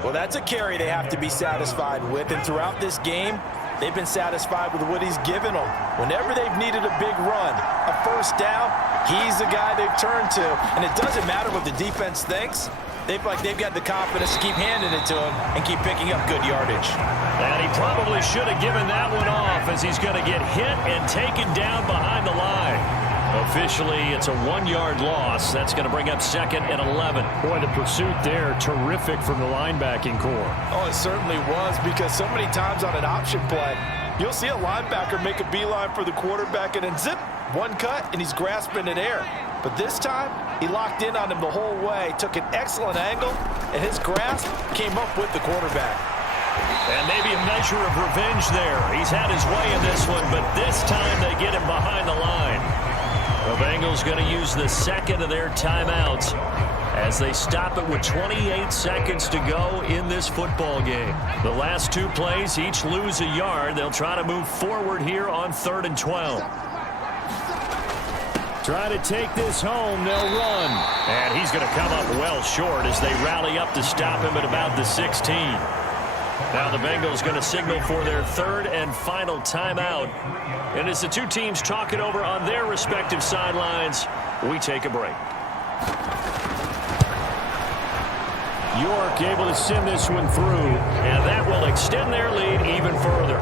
Well, that's a carry they have to be satisfied with, and throughout this game, they've been satisfied with what he's given them. Whenever they've needed a big run, a first down, he's the guy they've turned to. And it doesn't matter what the defense thinks. They've got the confidence to keep handing it to him and keep picking up good yardage. And he probably should have given that one off, as he's going to get hit and taken down behind the line. Officially, it's a 1-yard loss. That's going to bring up 2nd and 11. Boy, the pursuit there, terrific from the linebacking core. Oh, it certainly was, because so many times on an option play, you'll see a linebacker make a beeline for the quarterback and then zip, one cut, and he's grasping at air. But this time, he locked in on him the whole way, took an excellent angle, and his grasp came up with the quarterback. And maybe a measure of revenge there. He's had his way in this one, but this time they get him behind the line. The Bengals going to use the second of their timeouts as they stop it with 28 seconds to go in this football game. The last 2 plays each lose a yard. They'll try to move forward here on 3rd and 12. Try to take this home. They'll run. And he's going to come up well short as they rally up to stop him at about the 16. Now the Bengals going to signal for their 3rd and final timeout. And as the two teams talk it over on their respective sidelines, we take a break. York able to send this one through. And that will extend their lead even further.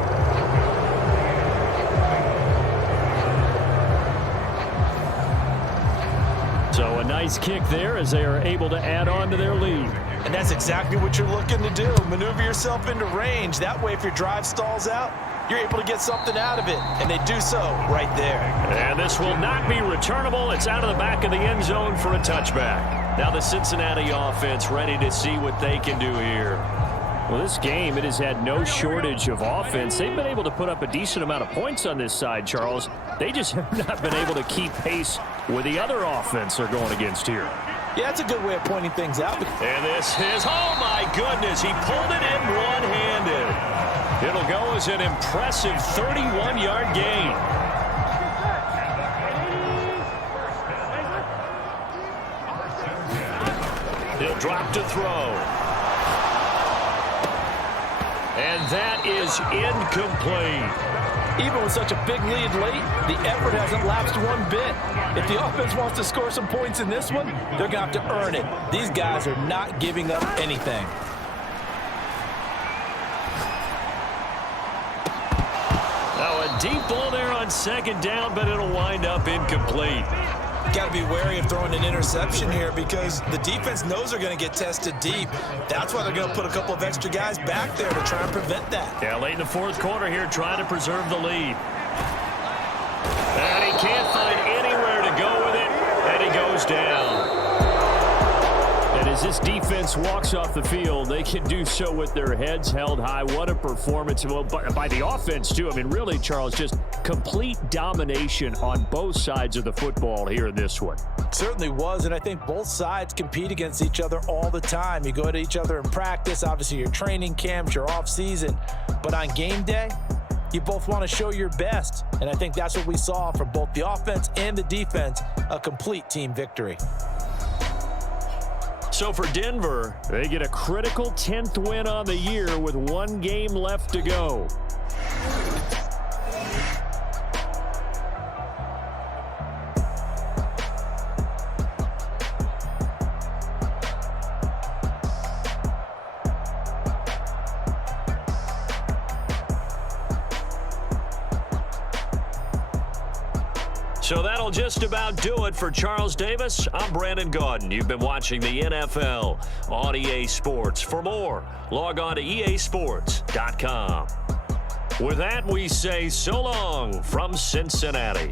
So a nice kick there as they are able to add on to their lead. And that's exactly what you're looking to do. Maneuver yourself into range. That way, if your drive stalls out, you're able to get something out of it. And they do so right there. And this will not be returnable. It's out of the back of the end zone for a touchback. Now the Cincinnati offense ready to see what they can do here. Well, this game, it has had no shortage of offense. They've been able to put up a decent amount of points on this side, Charles. They just have not been able to keep pace with the other offense they're going against here. Yeah, that's a good way of pointing things out. And this is, oh my goodness, he pulled it in one-handed. It'll go as an impressive 31-yard gain. He'll drop to throw. And that is incomplete. Even with such a big lead late, the effort hasn't lapsed one bit. If the offense wants to score some points in this one, they're going to have to earn it. These guys are not giving up anything. Now a deep ball there on 2nd down, but it'll wind up incomplete. Got to be wary of throwing an interception here because the defense knows they're going to get tested deep. That's why they're going to put a couple of extra guys back there to try and prevent that. Yeah, late in the 4th quarter here, trying to preserve the lead. And he can't find anywhere to go with it, and he goes down. And as this defense walks off the field, they can do so with their heads held high. What a performance by the offense, too. I mean, really, Charles, just complete domination on both sides of the football here in this one. Certainly was, and I think both sides compete against each other all the time. You go at each other in practice, obviously your training camps, your off-season, but on game day, you both want to show your best, and I think that's what we saw from both the offense and the defense, a complete team victory. So for Denver, they get a critical 10th win on the year with 1 game left to go. So that'll just about do it for Charles Davis. I'm Brandon Gaudin. You've been watching the NFL on EA Sports. For more, log on to easports.com. With that, we say so long from Cincinnati.